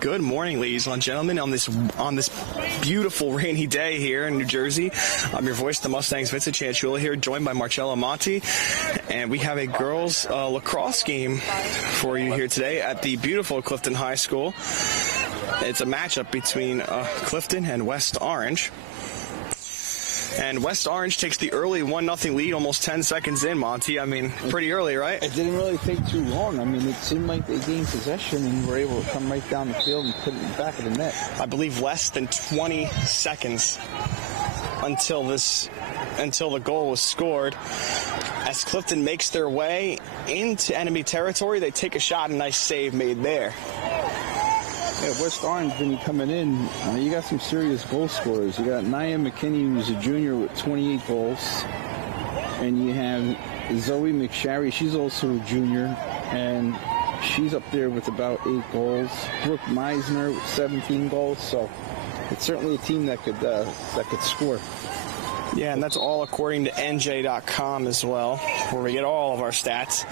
Good morning, ladies and gentlemen, on this beautiful rainy day here in New Jersey. I'm your voice, the Mustangs, Vincent Chanchula here, joined by Marcello Monti, and we have a girls lacrosse game for you here today at the beautiful Clifton High School. It's a matchup between Clifton and West Orange. And West Orange takes the early 1-0 lead almost 10 seconds in, Monty. I mean, pretty early, right? It didn't really take too long. I mean, it seemed like they gained possession and were able to come right down the field and put it in the back of the net. I believe less than 20 seconds until the goal was scored. As Clifton makes their way into enemy territory, they take a shot, and nice save made there. Yeah, West Orange, when you're coming in, you got some serious goal scorers. You got Nia McKinney, who's a junior with 28 goals. And you have Zoe McSharry. She's also a junior, and she's up there with about 8 goals. Brooke Meisner with 17 goals. So it's certainly a team that could score. Yeah, and that's all according to NJ.com as well, where we get all of our stats.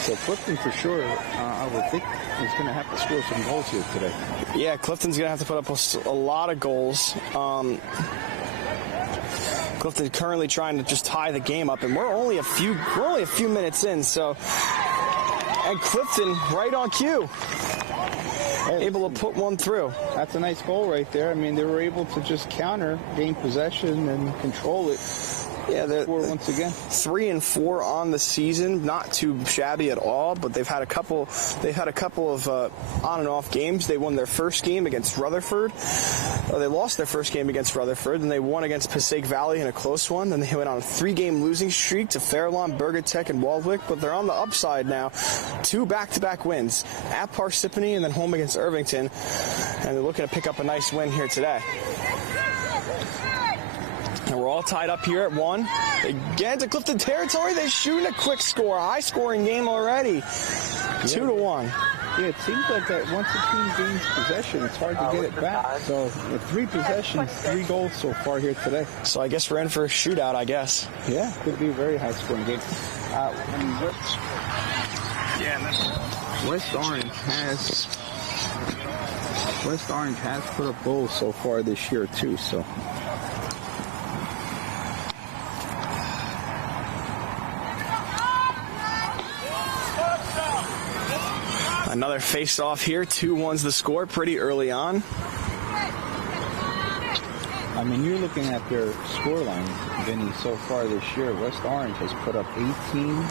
So Clifton, for sure, I would think, is going to have to score some goals here today. Yeah, Clifton's going to have to put up a lot of goals. Clifton currently trying to just tie the game up, and we're only a few minutes in. So, and Clifton right on cue, able to put one through. That's a nice goal right there. I mean, they were able to just counter, gain possession, and control it. Yeah, they're once again 3-4 on the season, not too shabby at all. But they've had a couple of on and off games. They won their first game against Rutherford. They lost their first game against Rutherford, then they won against Passaic Valley in a close one. Then they went on a 3-game losing streak to Fairlawn, Berger Tech, and Waldwick. But they're on the upside now. 2 back-to-back wins at Parsippany and then home against Irvington, and they're looking to pick up a nice win here today. And we're all tied up here at 1. They get into Clifton territory. They shoot a quick score. High-scoring game already. 2-1. Yeah, it seems like that once a team gains possession, it's hard to get it back. So with 3 possessions, 3 goals so far here today. So I guess we're in for a shootout, I guess. Yeah, could be a very high-scoring game. West Orange has put up goals so far this year too. So. Another face-off here. 2-1's the score pretty early on. I mean, you're looking at their scoreline, Vinny, so far this year. West Orange has put up 18,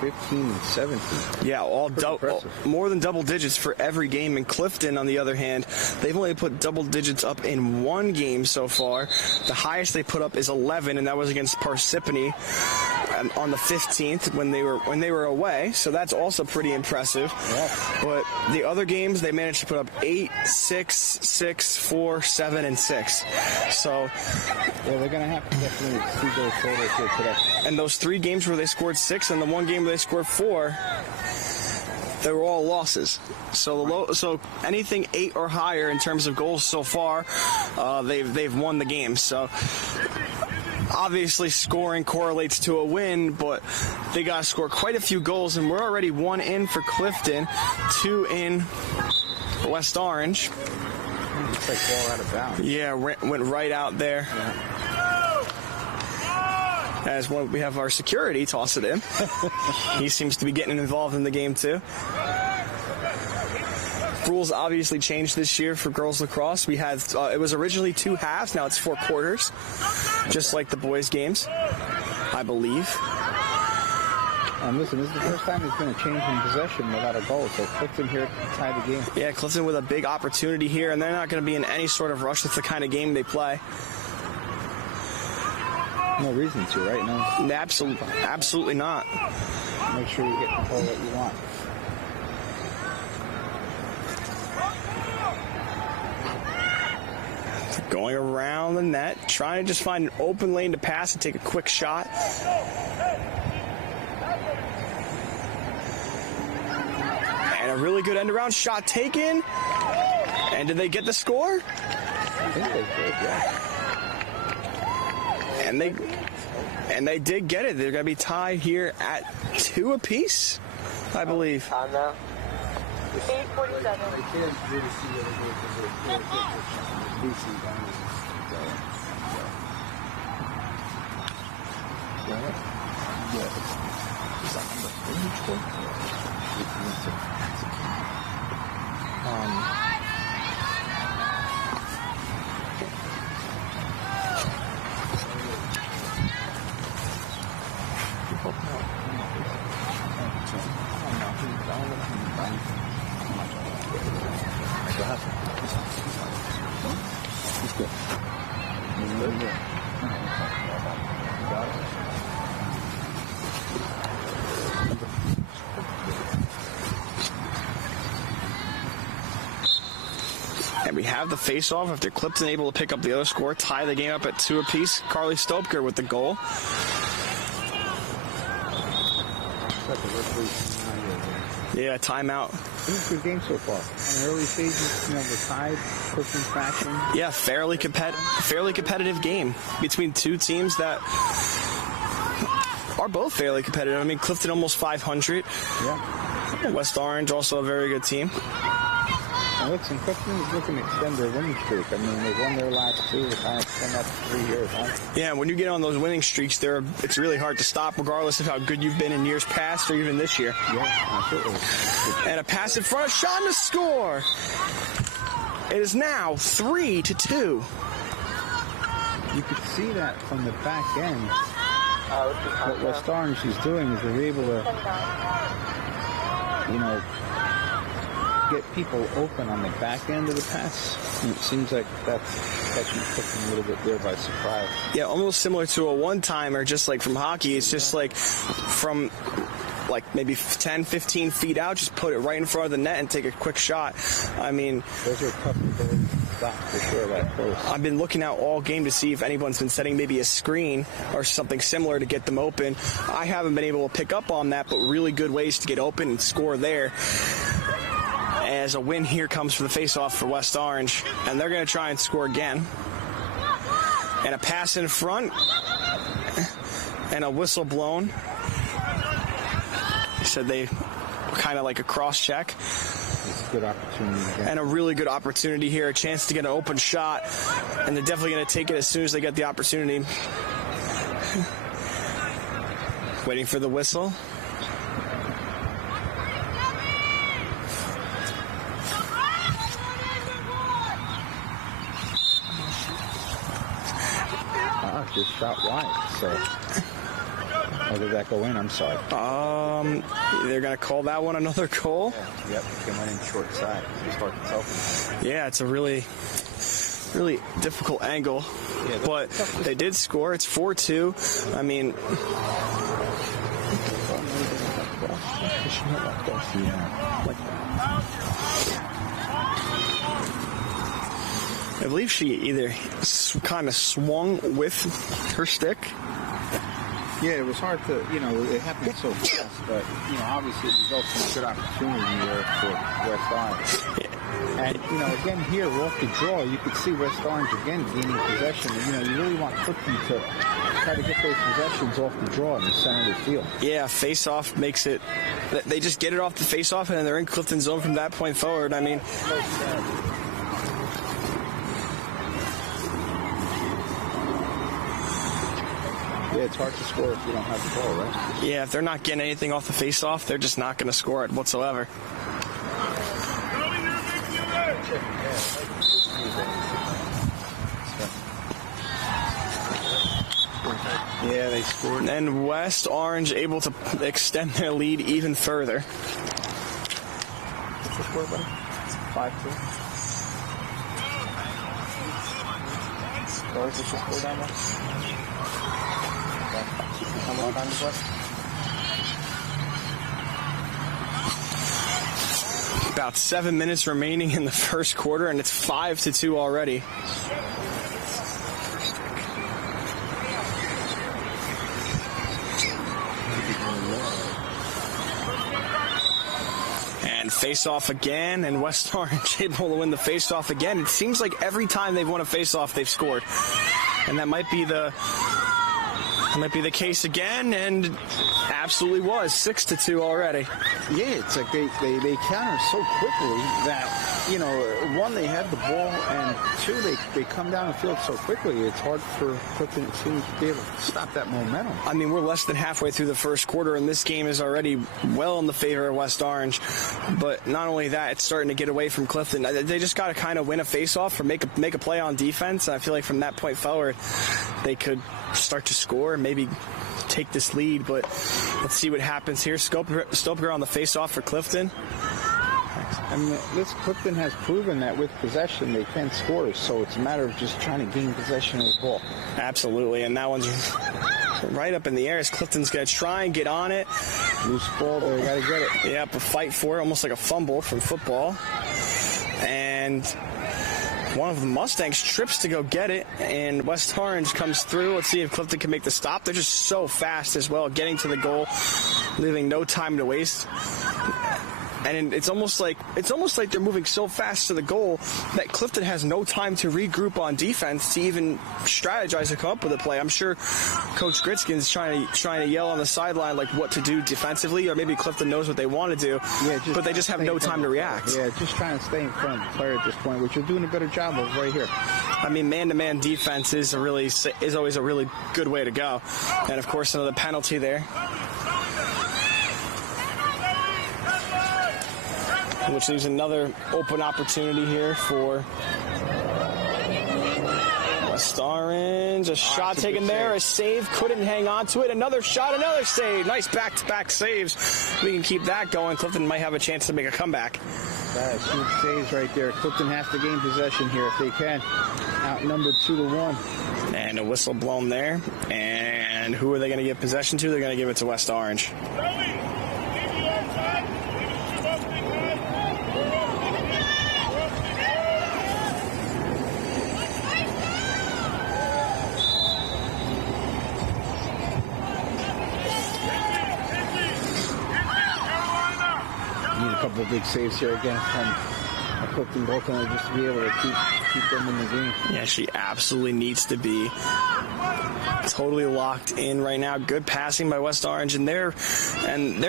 15, and 17. Yeah, more than double digits for every game. And Clifton, on the other hand, they've only put double digits up in 1 game so far. The highest they put up is 11, and that was against Parsippany on the 15th when they were away. So that's also pretty impressive. Yeah. But the other games, they managed to put up 8, 6, 6, 4, 7, and 6. So yeah, they're going to have to definitely see those totals here today. And those 3 games where they scored 6 and the 1 game where they scored 4, they were all losses. So anything 8 or higher in terms of goals so far, they've won the game. So obviously scoring correlates to a win, but they got to score quite a few goals, and we're already 1 in for Clifton, 2 in West Orange. It's like ball out of bounds. Yeah, went right out there. Yeah. As we have our security toss it in. He seems to be getting involved in the game too. Rules obviously changed this year for girls lacrosse. We had it was originally 2 halves, now it's 4 quarters, just like the boys' games, I believe. Listen, this is the first time there's been a change in possession without a goal, so Clifton here to tie the game. Yeah, Clifton with a big opportunity here, and they're not going to be in any sort of rush. That's the kind of game they play. No reason to, right? No. Absolutely not. Make sure you get the goal that you want. Going around the net, trying to just find an open lane to pass and take a quick shot. And a really good end-around shot taken. And did they get the score? I think they did, yeah. And they did get it. They're going to be tied here at 2 apiece, I believe. Time now. 847. I can't really see what it is because it's DC down And we have the face-off after Clifton able to pick up the other score, tie the game up at 2 apiece. Carly Stopker with the goal. Yeah, timeout. This is a good game so far. In the early stages, we're tied, Clifton fashion. Yeah, fairly competitive game between two teams that are both fairly competitive. I mean, Clifton almost 500. Yeah. West Orange also a very good team. And listen, Clifton is looking to extend their winning streak. I mean, they won their last 2. They're trying to extend that to 3 years, huh? Yeah, when you get on those winning streaks, it's really hard to stop, regardless of how good you've been in years past or even this year. Yeah, absolutely. And a pass in front of Sean to score. It is now 3-2. You could see that from the back end. What West Orange is doing is they're able to, get people open on the back end of the pass. And it seems like that's catching Clifton a little bit there by surprise. Yeah, almost similar to a one-timer, just like from hockey. It's just like from maybe 10, 15 feet out, just put it right in front of the net and take a quick shot. I mean, those are tough to stop for sure, that close. I've been looking out all game to see if anyone's been setting maybe a screen or something similar to get them open. I haven't been able to pick up on that, but really good ways to get open and score there. As a win here comes for the face-off for West Orange, and they're going to try and score again. And a pass in front, and a whistle blown. He said they were kind of like a cross-check. It's a good opportunity again. And a really good opportunity here, a chance to get an open shot, and they're definitely going to take it as soon as they get the opportunity. Waiting for the whistle. Just shot wide, so or did that go in? I'm sorry. They're gonna call that one another goal. Yep, it went in short side. Yeah, it's a really difficult angle, but they did score. It's 4-2. I mean, I believe she either kind of swung with her stick. Yeah, it was hard to, it happened so fast, but, obviously it results in a good opportunity there for West Orange. And, again here, off the draw, you could see West Orange again gaining possession. You really want Clifton to try to get those possessions off the draw in the center of the field. Yeah, face-off makes it, they just get it off the face-off, and then they're in Clifton's zone from that point forward. I mean, yeah, it's hard to score if you don't have the ball, right? Yeah, if they're not getting anything off the face-off, they're just not going to score it whatsoever. Yeah, they scored. And West Orange able to extend their lead even further. What's the score, buddy? 5-2. What's the score down there? How long time is left? About 7 minutes remaining in the first quarter, and it's 5-2 already. And face-off again, and West Orange able to win the face-off again. It seems like every time they've won a face-off, they've scored. And that might be the That might be the case again, and absolutely was 6-2 already. Yeah, it's like they counter so quickly that, you know, one, they have the ball, and two, they come down the field so quickly. It's hard for Clifton to be able to stop that momentum. I mean, we're less than halfway through the first quarter, and this game is already well in the favor of West Orange. But not only that, it's starting to get away from Clifton. They just got to kind of win a face-off or make a play on defense. And I feel like from that point forward, they could start to score and maybe take this lead. But let's see what happens here. Stopiger on the face-off for Clifton. I mean, this Clifton has proven that with possession they can score, so it's a matter of just trying to gain possession of the ball. Absolutely, and that one's right up in the air as Clifton's going to try and get on it. Loose ball there, got to get it. Yep, a fight for it, almost like a fumble from football. And one of the Mustangs trips to go get it, and West Orange comes through. Let's see if Clifton can make the stop. They're just so fast as well, getting to the goal, leaving no time to waste. And it's almost like they're moving so fast to the goal that Clifton has no time to regroup on defense to even strategize to come up with a play. I'm sure Coach Gritskin's trying to yell on the sideline like what to do defensively, or maybe Clifton knows what they want to do, but they just have no time to react. Yeah, just trying to stay in front of the player at this point, which you're doing a better job of right here. I mean, man-to-man defense is always a really good way to go. And of course, another penalty there, which leaves another open opportunity here for West Orange. A shot taken there, a save, couldn't hang on to it. Another shot, another save. Nice back-to-back saves. We can keep that going. Clifton might have a chance to make a comeback. That's huge saves right there. Clifton has to gain possession here if they can. Outnumbered 2-1. And a whistle blown there. And who are they going to give possession to? They're going to give it to West Orange. A couple of big saves here again from a Clifton goaltender just to be able to keep them in the game. Yeah, she absolutely needs to be totally locked in right now. Good passing by West Orange, and they're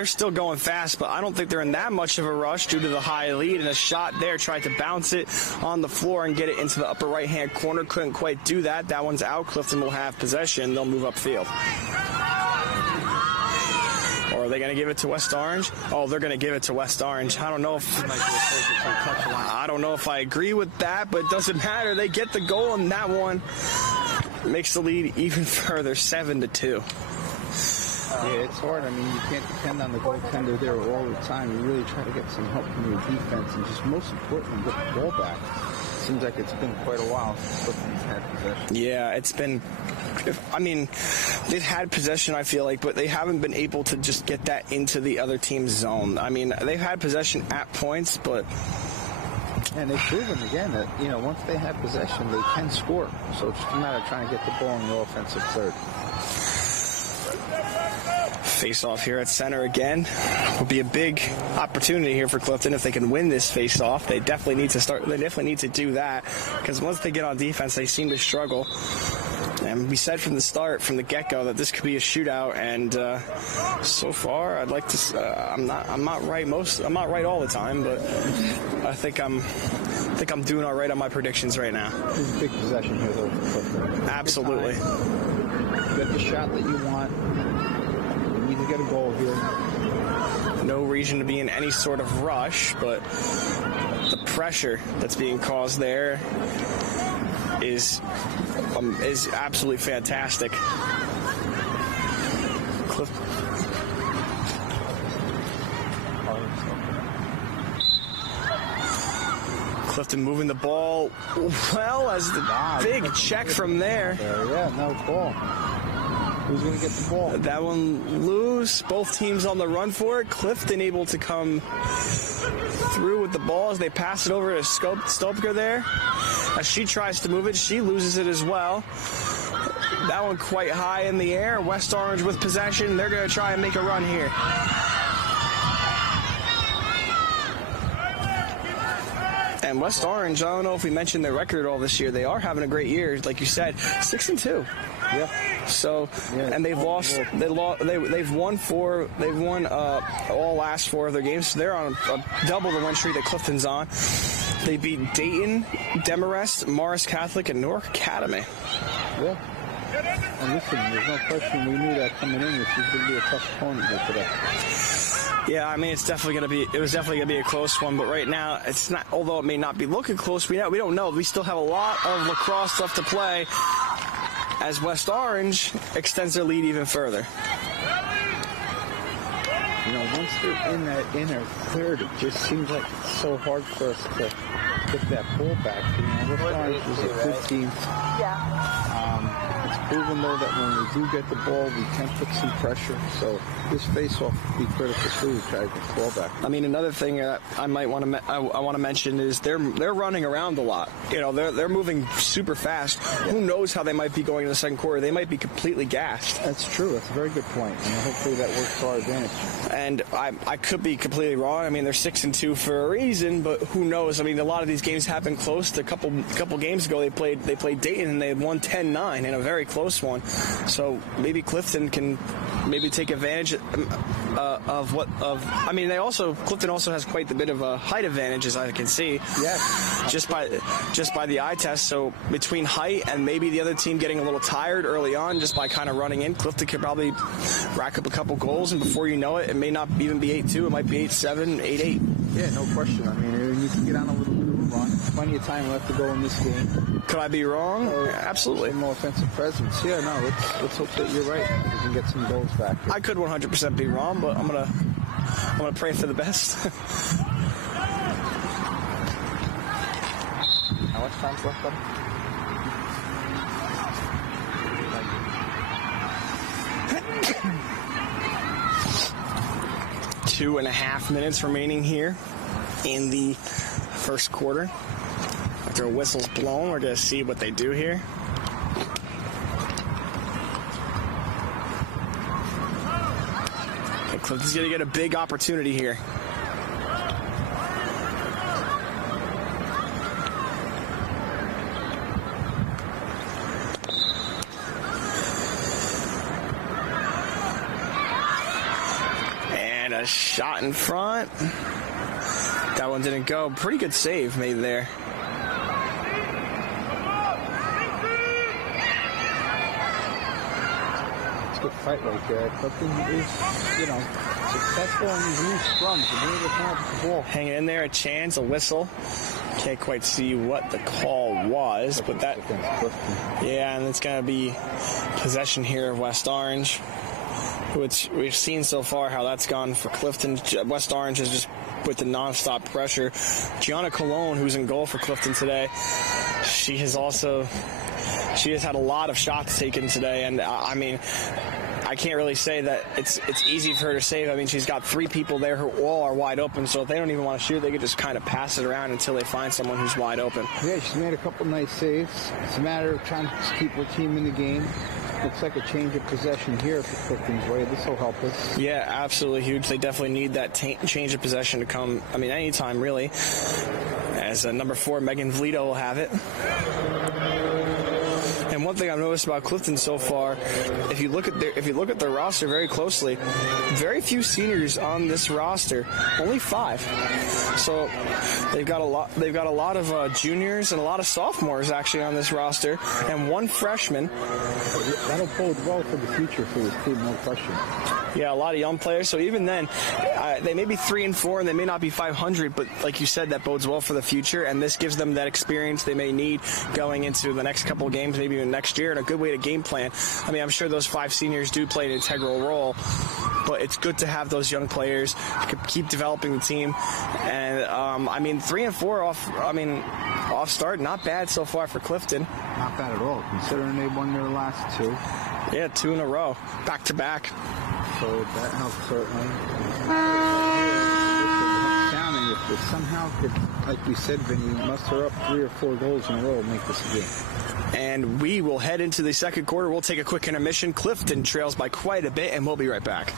still going fast, but I don't think they're in that much of a rush due to the high lead. And a shot there, tried to bounce it on the floor and get it into the upper right-hand corner. Couldn't quite do that. That one's out. Clifton will have possession. They'll move upfield. Or are they going to give it to West Orange? Oh, they're going to give it to West Orange. I don't know if I agree with that, but it doesn't matter. They get the goal, and that one makes the lead even further, 7-2. Yeah, it's hard. I mean, you can't depend on the goaltender there all the time. You really try to get some help from your defense, and just most importantly, get the ball back. Seems like it's been quite a while since Clifton's had possession. Yeah, it's been. I mean, they've had possession, I feel like, but they haven't been able to just get that into the other team's zone. I mean, they've had possession at points, but. And they've proven again that, you know, once they have possession, they can score. So it's just a matter of trying to get the ball in the offensive third. Face-off here at center again will be a big opportunity here for Clifton if they can win this face-off. They definitely need to start. They definitely need to do that, because once they get on defense, they seem to struggle. And we said from the start, from the get-go, that this could be a shootout. And so far, I'd like to. I'm not right all the time, but I think I'm doing all right on my predictions right now. This is a big possession here, though, for Clifton. Absolutely. Get the shot that you want. You need to get a goal here. No reason to be in any sort of rush, but the pressure that's being caused there is absolutely fantastic. Clifton moving the ball well as the big check from there. Yeah, no ball. Who's going to get the ball? That one loose. Both teams on the run for it. Clifton able to come through with the ball as they pass it over to Stopiger there. As she tries to move it, she loses it as well. That one quite high in the air. West Orange with possession. They're going to try and make a run here. And West Orange, I don't know if we mentioned their record at all this year. They are having a great year, like you said, 6-2. Yeah. So, and they've lost. They've won all last 4 of their games. So they're on a double the win streak that Clifton's on. They beat Dayton, Demarest, Morris Catholic, and Newark Academy. Yeah. And listen, there's no question we knew that coming in, this was going to be a tough opponent here today. Yeah, I mean, it was definitely going to be a close one, but right now, it's not, although it may not be looking close, we don't know. We still have a lot of lacrosse left to play as West Orange extends their lead even further. You know, once they're in that inner third, it just seems like it's so hard for us to get that ball back. You know, West Orange is a good team. It's proven, though, that when we do get the ball, we can put some pressure. So this face-off will be critical, too, to try to get the ball back. I mean, another thing that I might want to I want to mention is they're running around a lot. You know, they're moving super fast. Yeah. Who knows how they might be going in the second quarter? They might be completely gassed. That's true. That's a very good point. And hopefully that works to our advantage. And I could be completely wrong. I mean, they're 6-2 for a reason, but who knows? I mean, a lot of these games happen close. A couple games ago, they played Dayton and they won 10-9 in a very close one. So maybe Clifton can maybe take advantage I mean, Clifton also has quite a bit of a height advantage, as I can see. Yes. Just by the eye test. So between height and maybe the other team getting a little tired early on, just by kind of running in, Clifton could probably rack up a couple goals, and before you know it, it may not even be 8-2. It might be 8-7, 8-8. Yeah, no question. I mean, you can get on a little bit of a run. Plenty of time left to go in this game. Could I be wrong? Absolutely. Some more offensive presence. Yeah, no, let's hope that you're right. We can get some goals back here. I could 100% be wrong, but I'm gonna pray for the best. How much time's left, buddy? 2.5 minutes remaining here in the first quarter. After a whistle's blown, we're going to see what they do here. And Clifton's going to get a big opportunity here. And a shot in front. That one didn't go. Pretty good save made there. Good fight right there. Clifton is, successful in these new scrums. They're able to come up with the ball. Hanging in there, a chance, a whistle. Can't quite see what the call was, but that, yeah, and it's going to be possession here of West Orange, which we've seen so far how that's gone for Clifton. West Orange is just with the nonstop pressure. Gianna Colon, who's in goal for Clifton today, she has had a lot of shots taken today, and I mean, I can't really say that it's easy for her to save. I mean, she's got 3 people there who all are wide open, so if they don't even want to shoot, they could just kind of pass it around until they find someone who's wide open. Yeah, she's made a couple nice saves. It's a matter of trying to just keep her team in the game. Looks like a change of possession here for Clifton's way. This will help us. Yeah, absolutely huge. They definitely need that change of possession to come, I mean, anytime, really. As number 4, Megan Vlito will have it. And one thing I've noticed about Clifton so far, if you look at their roster very closely, very few seniors on this roster, only 5. So they've got a lot of juniors and a lot of sophomores actually on this roster, and 1 freshman. That'll bode well for the future for this team, no question. Yeah, a lot of young players. So even then, they may be 3-4 and they may not be 500, but like you said, that bodes well for the future, and this gives them that experience they may need going into the next couple of games, maybe even next year, and a good way to game plan. I mean, I'm sure those 5 seniors do play an integral role, but it's good to have those young players to keep developing the team. And I mean, 3-4 off start, not bad so far for Clifton. Not bad at all, considering they won their last 2. Yeah, 2 in a row, back to back. So that helps certainly. If they somehow could, like we said, Vinny, muster up 3 or 4 goals in a row and make this a game. And we will head into the second quarter. We'll take a quick intermission. Clifton trails by quite a bit, and we'll be right back.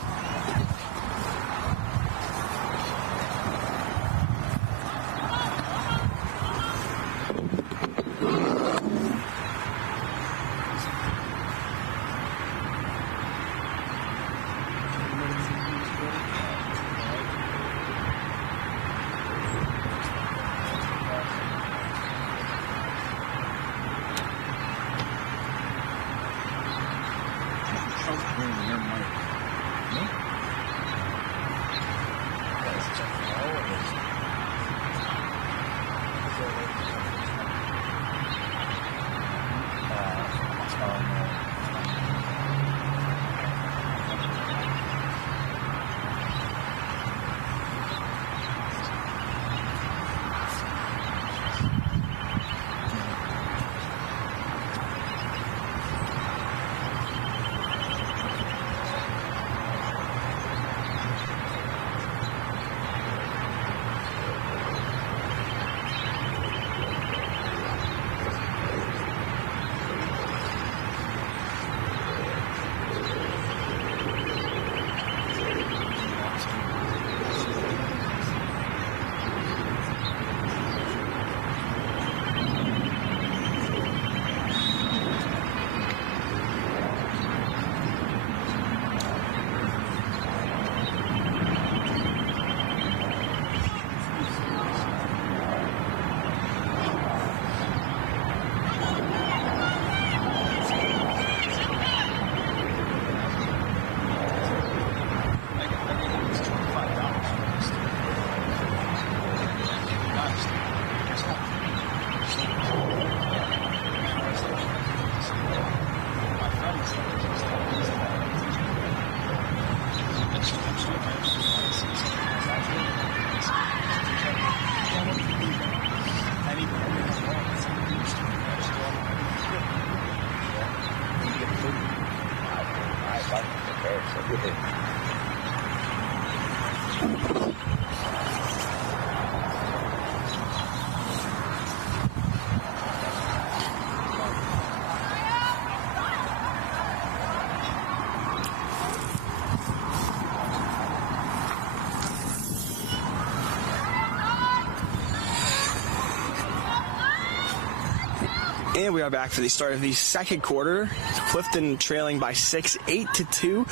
And we are back for the start of the second quarter. Clifton trailing by 6, 8-2.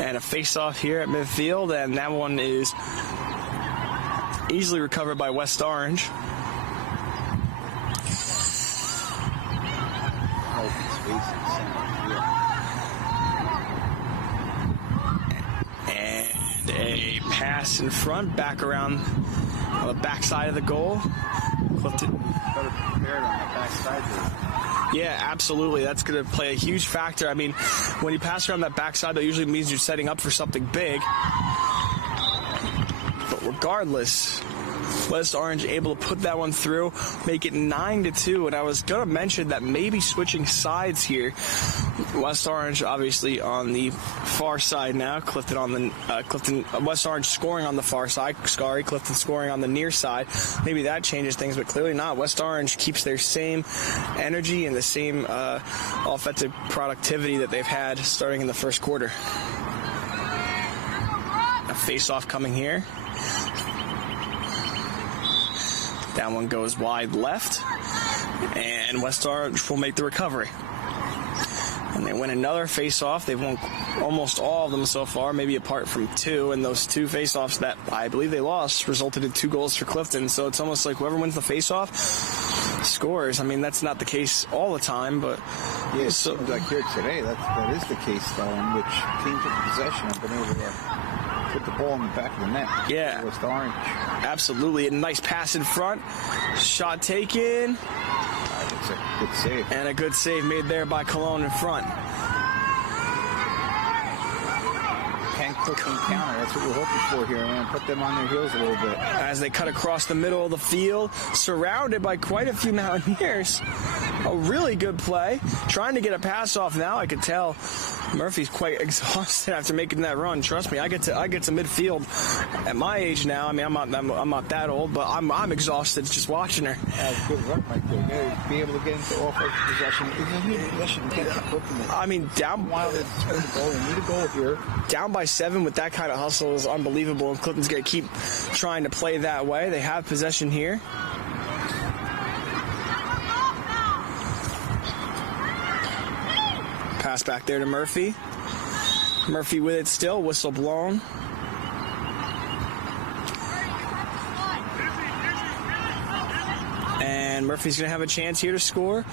And a face-off here at midfield, and that one is easily recovered by West Orange. And a pass in front, back around on the backside of the goal. Clifton. Better prepared on the backside there. Yeah, absolutely. That's going to play a huge factor. I mean, when you pass around that backside, that usually means you're setting up for something big. But regardless, West Orange able to put that one through, make it 9-2. And I was going to mention that maybe switching sides here. West Orange obviously on the far side now. Clifton on the West Orange scoring on the far side. Clifton scoring on the near side. Maybe that changes things, but clearly not. West Orange keeps their same energy and the same offensive productivity that they've had starting in the first quarter. A face-off coming here. That one goes wide left, and West Orange will make the recovery. And they win another face-off. They've won almost all of them so far, maybe apart from two, and those two face-offs that I believe they lost resulted in 2 goals for Clifton. So it's almost like whoever wins the face-off scores. I mean, that's not the case all the time, but yeah, it seems like here today that is the case, though, in which teams with possession have been able to put the ball in the back of the net. Yeah, West Orange. Absolutely. A nice pass in front. Shot taken. It's a good save. And a good save made there by Cologne in front. Can Clifton counter. That's what we're hoping for here. We're going to put them on their heels a little bit. As they cut across the middle of the field, surrounded by quite a few Mountaineers. A really good play. Trying to get a pass off now. I could tell Murphy's quite exhausted after making that run. Trust me, I get to midfield at my age now. I mean, I'm not that old, but I'm exhausted just watching her. That's a good run right there. Be able to get into offensive possession. I mean, down. While they need a goal here. Down by 7 with that kind of hustle is unbelievable, and Clifton's going to keep trying to play that way. They have possession here. Pass back there to Murphy. Murphy with it still, whistle blown. And Murphy's going to have a chance here to score.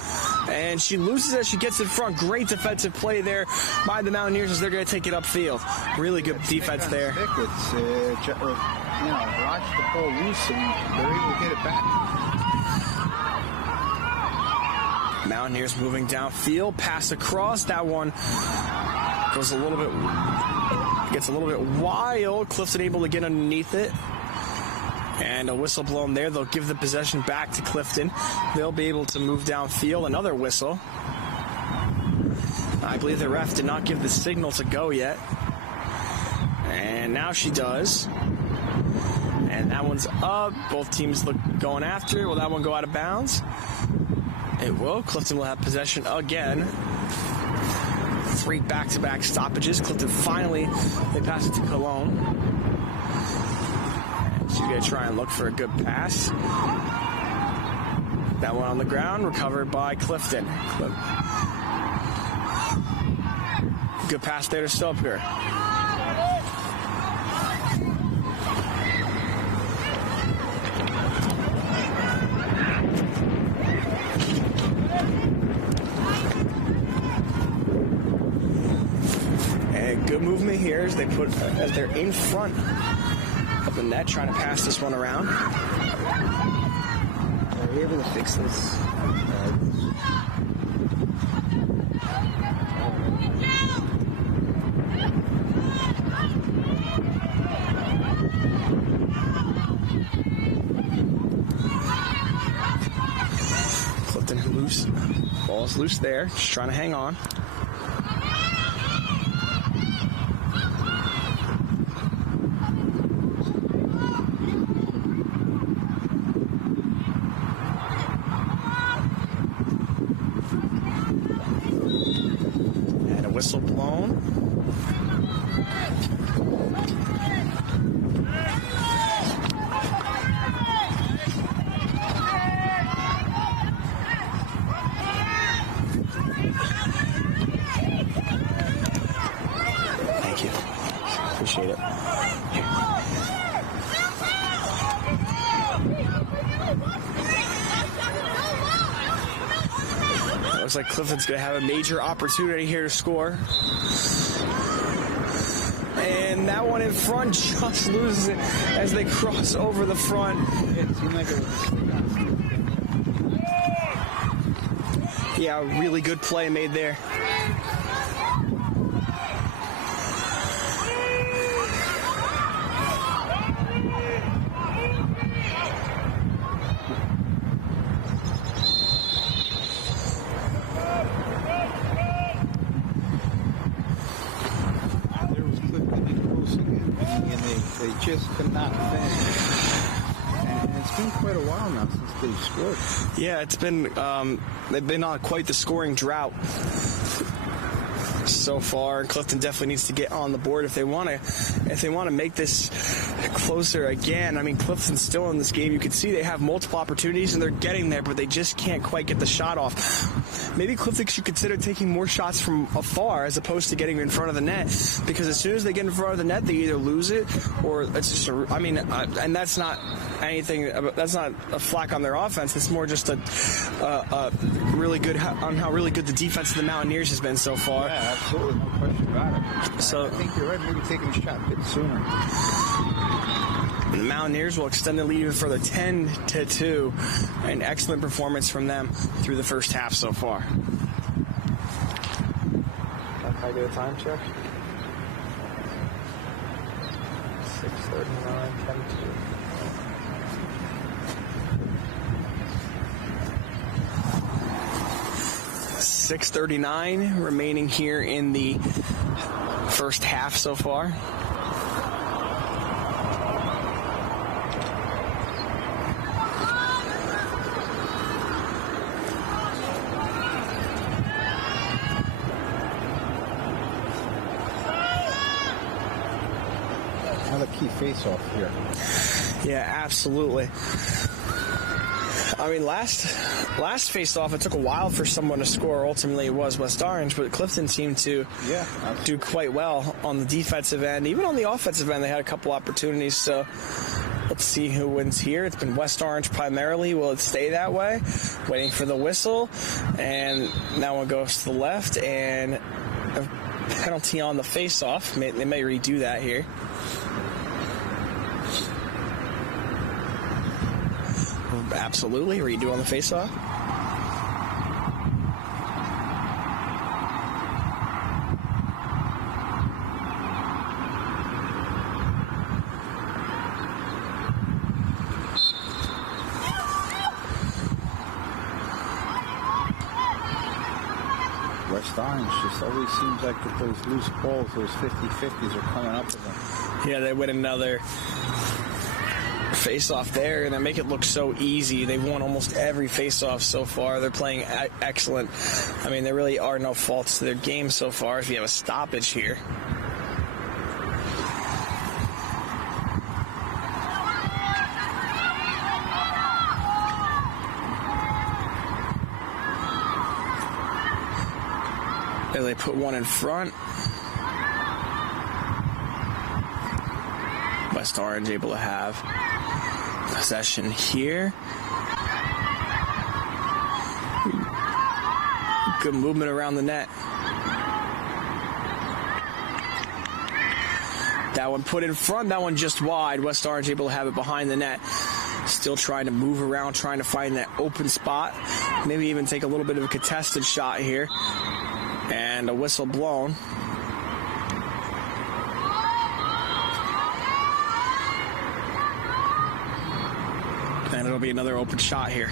And she loses as she gets in front. Great defensive play there by the Mountaineers as they're going to take it upfield. Really good defense there. Launch the ball loose and they're able to get it back. Mountaineers moving downfield, pass across. That one gets a little bit wild. Clifton able to get underneath it. And a whistle blown there. They'll give the possession back to Clifton. They'll be able to move downfield. Another whistle. I believe the ref did not give the signal to go yet. And now she does. And that one's up. Both teams look going after it. Will that one go out of bounds? It will. Clifton will have possession again. 3 back-to-back stoppages. Clifton finally, they pass it to Cologne. And she's going to try and look for a good pass. That one on the ground, recovered by Clifton. Good pass there to Stoper. Good movement here as they're in front of the net, trying to pass this one around. Are we able to fix this? Clifton loose. Ball's loose there, just trying to hang on. whistle blown. Thank you. Appreciate it. Looks like Clifton's going to have a major opportunity here to score. And that one in front just loses it as they cross over the front. It seemed like it was. Yeah, really good play made there. They just could not finish. And it's been quite a while now since they've scored. Yeah, it's been, they've been on quite the scoring drought so far. Clifton definitely needs to get on the board if they want to make this closer again. I mean, Clifton's still in this game. You can see they have multiple opportunities and they're getting there, but they just can't quite get the shot off. Maybe Clifton should consider taking more shots from afar as opposed to getting in front of the net, because as soon as they get in front of the net, they either lose it or it's just and that's not anything. That's not a flack on their offense. It's more just a really good on how really good the defense of the Mountaineers has been so far. Yeah, absolutely, no question about it. So I think you're right. Maybe taking a shot a bit sooner. The Mountaineers will extend the lead even further, 10-2. An excellent performance from them through the first half so far. Can I get a time check? 6:39, 10-2. $6:39 remaining here in the first half so far. Another key face-off here. Yeah, absolutely. I mean, last face-off, it took a while for someone to score. Ultimately, it was West Orange, but Clifton seemed to do quite well on the defensive end. Even on the offensive end, they had a couple opportunities. So let's see who wins here. It's been West Orange primarily. Will it stay that way? Waiting for the whistle. And that one goes to the left. And a penalty on the face-off. They may redo that here. Absolutely. Redo on the face-off. West Orange just always seems like with those loose balls, those 50-50s are coming up with them. Yeah, they win another face-off there, and they make it look so easy. They've won almost every face-off so far. They're playing excellent. I mean, there really are no faults to their game so far if you have a stoppage here. And they put one in front. West Orange able to have possession here. Good movement around the net. That one put in front, that one just wide. West Orange able to have it behind the net. Still trying to move around, trying to find that open spot. Maybe even take a little bit of a contested shot here. And a whistle blown. And it'll be another open shot here.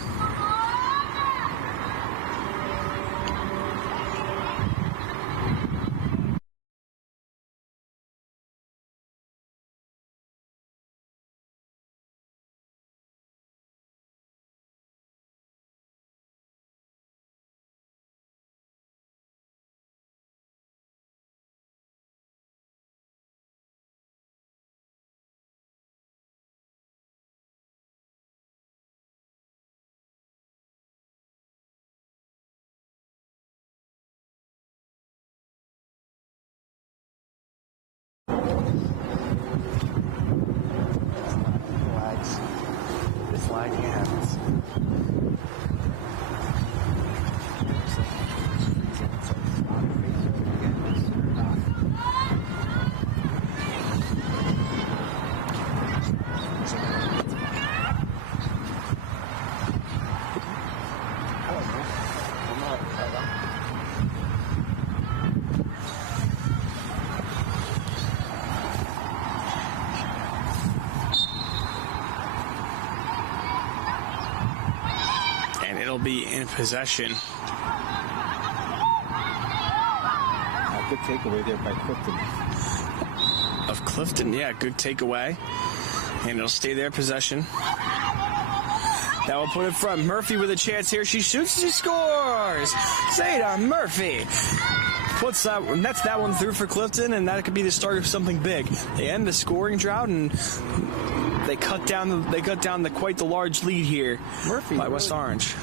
And it'll be in possession. A good takeaway there by Clifton. Of Clifton, yeah, good takeaway. And it'll stay there, possession. That will put it front. Murphy with a chance here. She shoots, she scores! Zeta Murphy nets that one through for Clifton, and that could be the start of something big. They end the scoring drought, and they cut down quite the large lead here. Murphy by West Orange.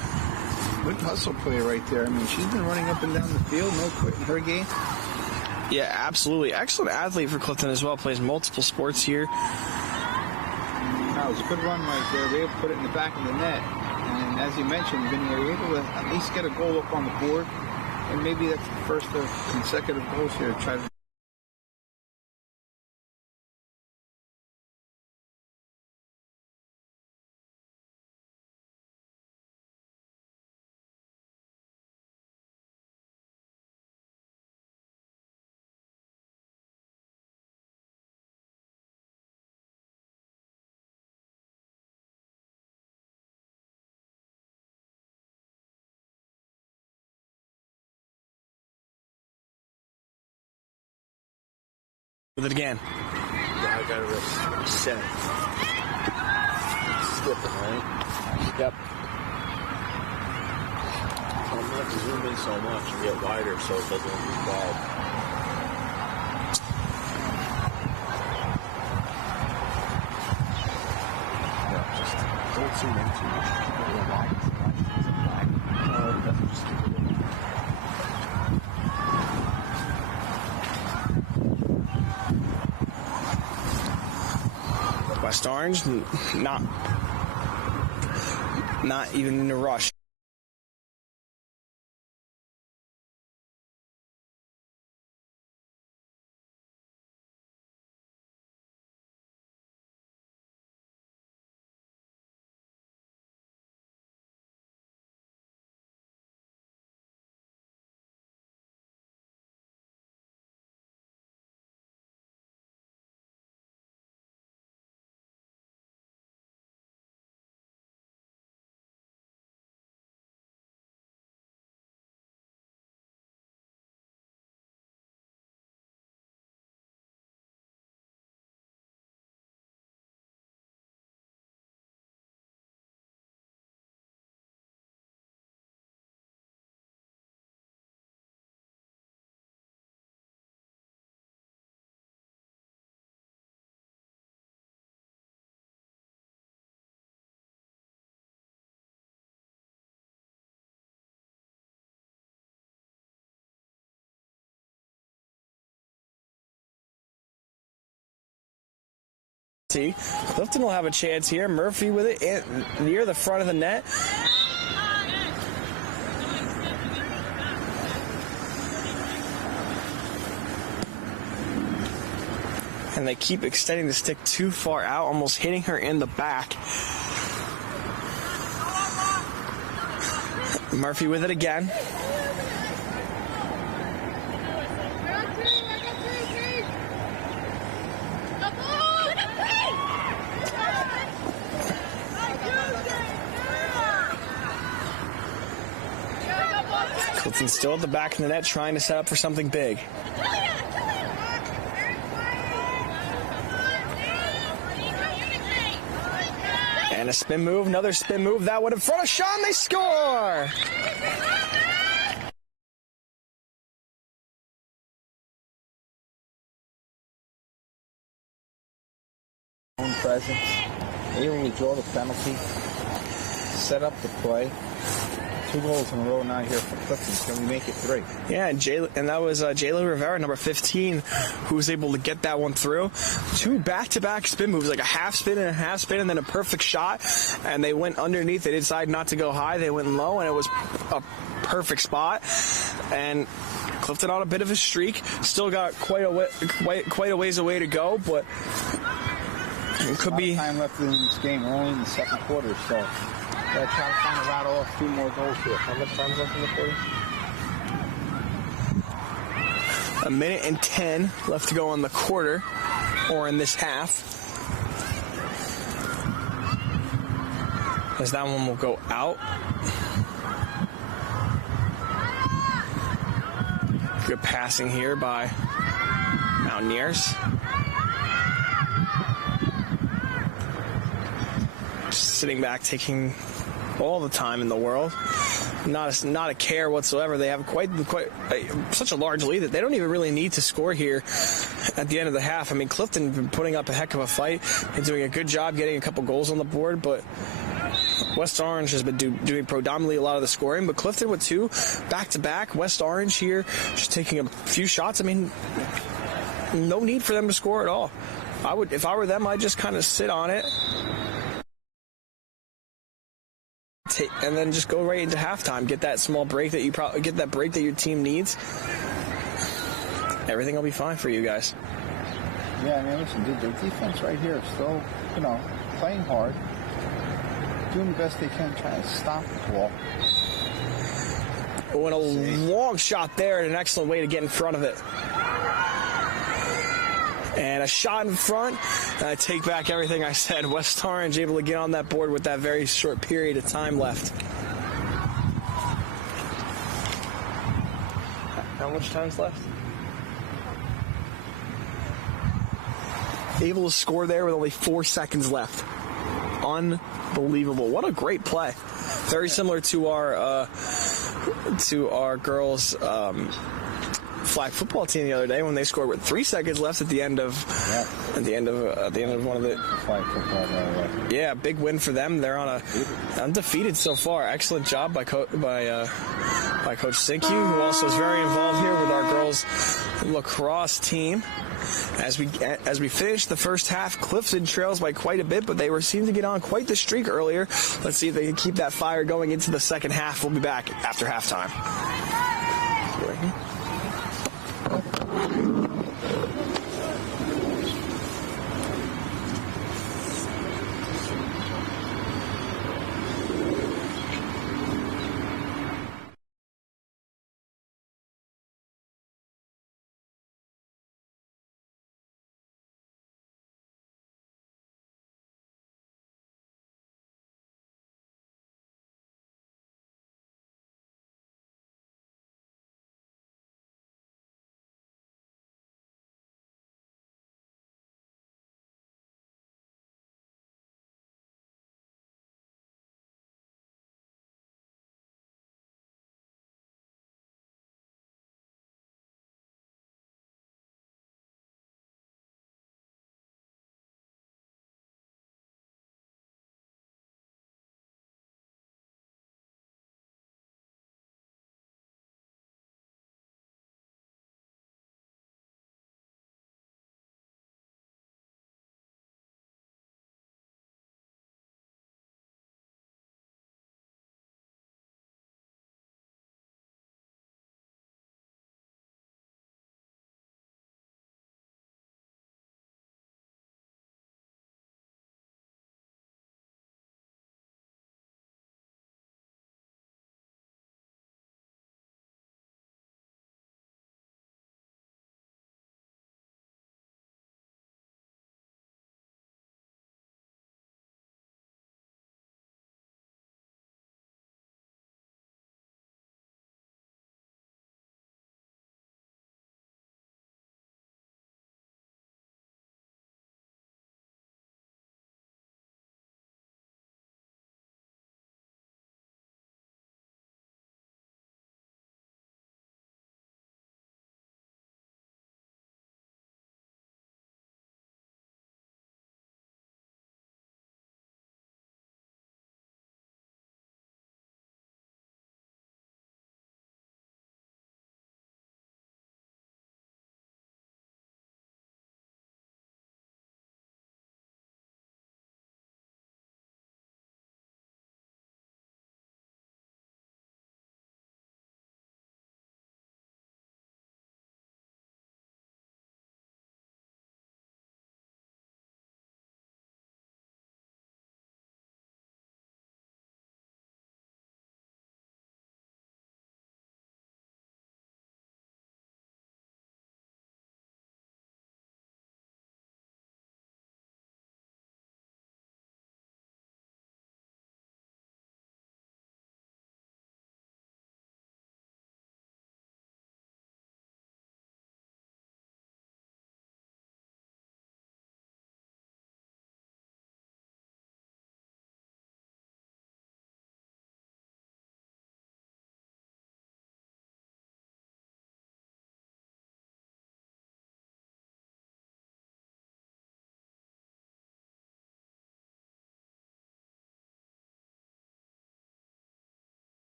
Good hustle play right there. I mean, she's been running up and down the field, no quitting her game. Yeah, absolutely. Excellent athlete for Clifton as well. Plays multiple sports here. That was a good run right there. They put it in the back of the net. And as you mentioned, Vinny, they were able to at least get a goal up on the board. And maybe that's the first of consecutive goals here. Try to with it again. Yeah, I got it set. Skipping, right? Yep. I'm going to have to zoom in so much and get wider so it doesn't be bad. Yeah, just don't zoom in too much. Keep it a little wide. Just keep it a little wide. West Orange, not even in a rush. Clifton will have a chance here. Murphy with it near the front of the net. And they keep extending the stick too far out, almost hitting her in the back. Murphy with it again. Clifton still at the back of the net trying to set up for something big. And a spin move, another spin move. That one in front of Sean, they score! Own presence, able to draw the penalty, set up the play. 2 goals in a row now here for Clifton. Can we make it 3? Yeah, and that was Jayla Rivera, number 15, who was able to get that one through. 2 back-to-back spin moves, like a half spin and a half spin, and then a perfect shot. And they went underneath. They decided not to go high. They went low, and it was a perfect spot. And Clifton on a bit of a streak. Still got quite a ways away to go, but it could be time left in this game. We're only in the second quarter, so. Gotta try to find a rattle off 2 more goals here. How much time left in the quarter? 1 minute and 10 left to go in the quarter, or in this half. as that one will go out. Good passing here by Mountaineers. Just sitting back, taking all the time in the world. Not a care whatsoever. They have such a large lead that they don't even really need to score here at the end of the half. I mean, Clifton been putting up a heck of a fight and doing a good job getting a couple goals on the board, but West Orange has been doing predominantly a lot of the scoring, but Clifton with 2 back-to-back. West Orange here just taking a few shots. I mean, no need for them to score at all. If I were them, I'd just kind of sit on it and then just go right into halftime. Get that small break that your team needs. Everything will be fine for you guys. Yeah, I mean, listen, the defense right here is still, playing hard, doing the best they can, trying to stop the ball. Oh, and a long shot there, and an excellent way to get in front of it. And a shot in front. And I take back everything I said. West Orange able to get on that board with that very short period of time left. How much time's left? Able to score there with only 4 seconds left. Unbelievable. What a great play. Very similar to our girls' flag football team the other day when they scored with 3 seconds left at the end of one of the flag football. Yeah, big win for them. They're on undefeated so far. Excellent job by Coach Sinkyu, who also is very involved here with our girls lacrosse team. As we finish the first half, Clifton trails by quite a bit, but they seemed to get on quite the streak earlier. Let's see if they can keep that fire going into the second half. We'll be back after halftime.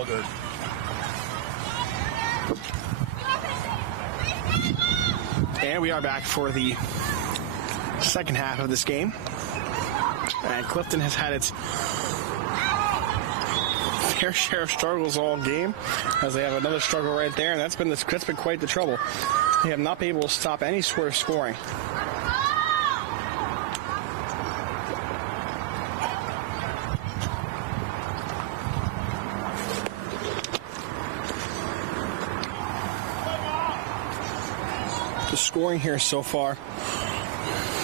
all good. And we are back for the second half of this game. And Clifton has had its fair share of struggles all game, as they have another struggle right there, and that's been quite the trouble. They have not been able to stop any sort of scoring. The scoring here so far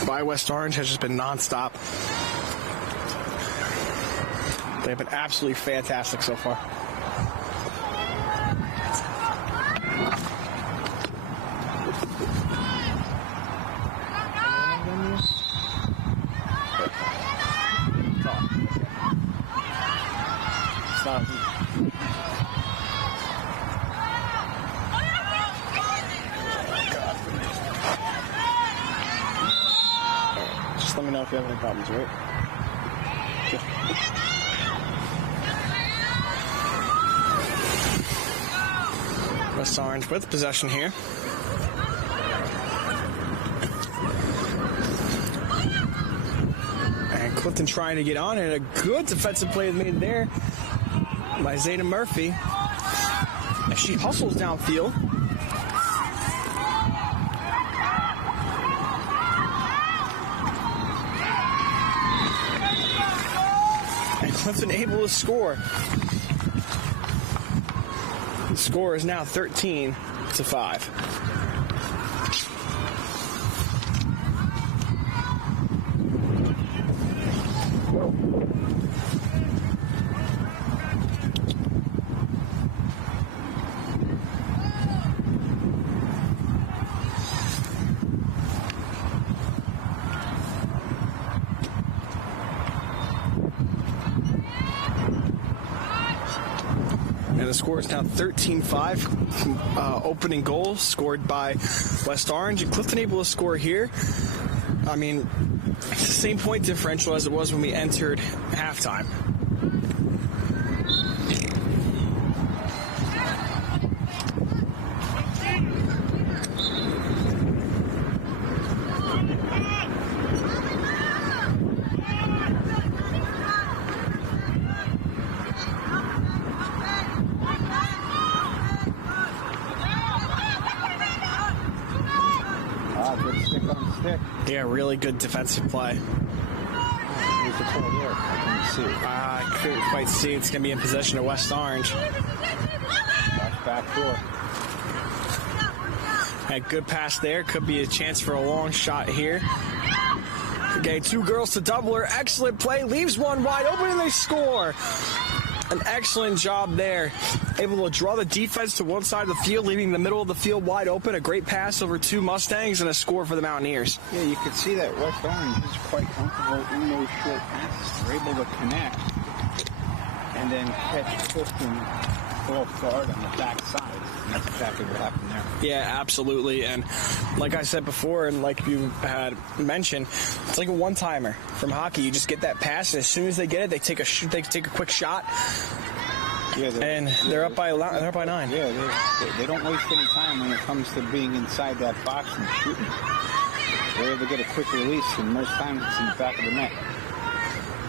by West Orange has just been nonstop. They've been absolutely fantastic so far. Just let me know if you have any problems, right? Okay. West Orange with possession here. And Clifton trying to get on it. A good defensive play made there by Zayda Murphy. As she hustles downfield. And Clifton able to score. The score is now 13-5. And the score is now 13-5. Opening goal scored by West Orange. And Clifton able to score here. I mean, it's the same point differential as it was when we entered halftime. Yeah, really good defensive play. There's the call there. I couldn't see it. I couldn't quite see. It's going to be in possession of West Orange. That's back door. A good pass there. Could be a chance for a long shot here. Okay, two girls to double her. Excellent play. Leaves one wide open and they score. An excellent job there. Able to draw the defense to one side of the field, leaving the middle of the field wide open. A great pass over two Mustangs and a score for the Mountaineers. Yeah, you could see that West Orange is quite comfortable in those short passes. They're able to connect and then catch Clifton off guard on the backside. And that's exactly what happened there. Yeah, absolutely. And like I said before, and like you had mentioned, it's like a one-timer from hockey. You just get that pass, and as soon as they get it, they take a quick shot. Yeah, they're up by 9. Yeah, they don't waste any time when it comes to being inside that box and shooting. They're able to get a quick release, and most times it's in the back of the net.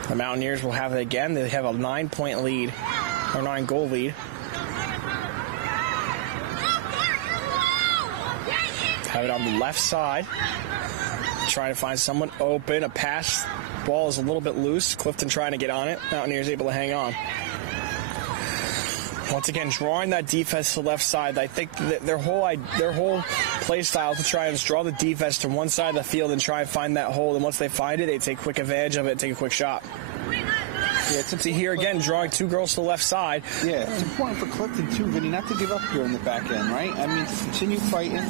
The Mountaineers will have it again. They have a 9-point lead, or 9-goal lead. Have it on the left side. Trying to find someone open. A pass. Ball is a little bit loose. Clifton trying to get on it. Mountaineers able to hang on. Once again, drawing that defense to the left side. I think that their whole play style to try and draw the defense to one side of the field and try and find that hole. And once they find it, they take quick advantage of it and take a quick shot. Yeah, see here again, drawing two girls to the left side. Yeah, it's important for Clifton too, Vinny, not to give up here in the back end, right? I mean, to continue fighting.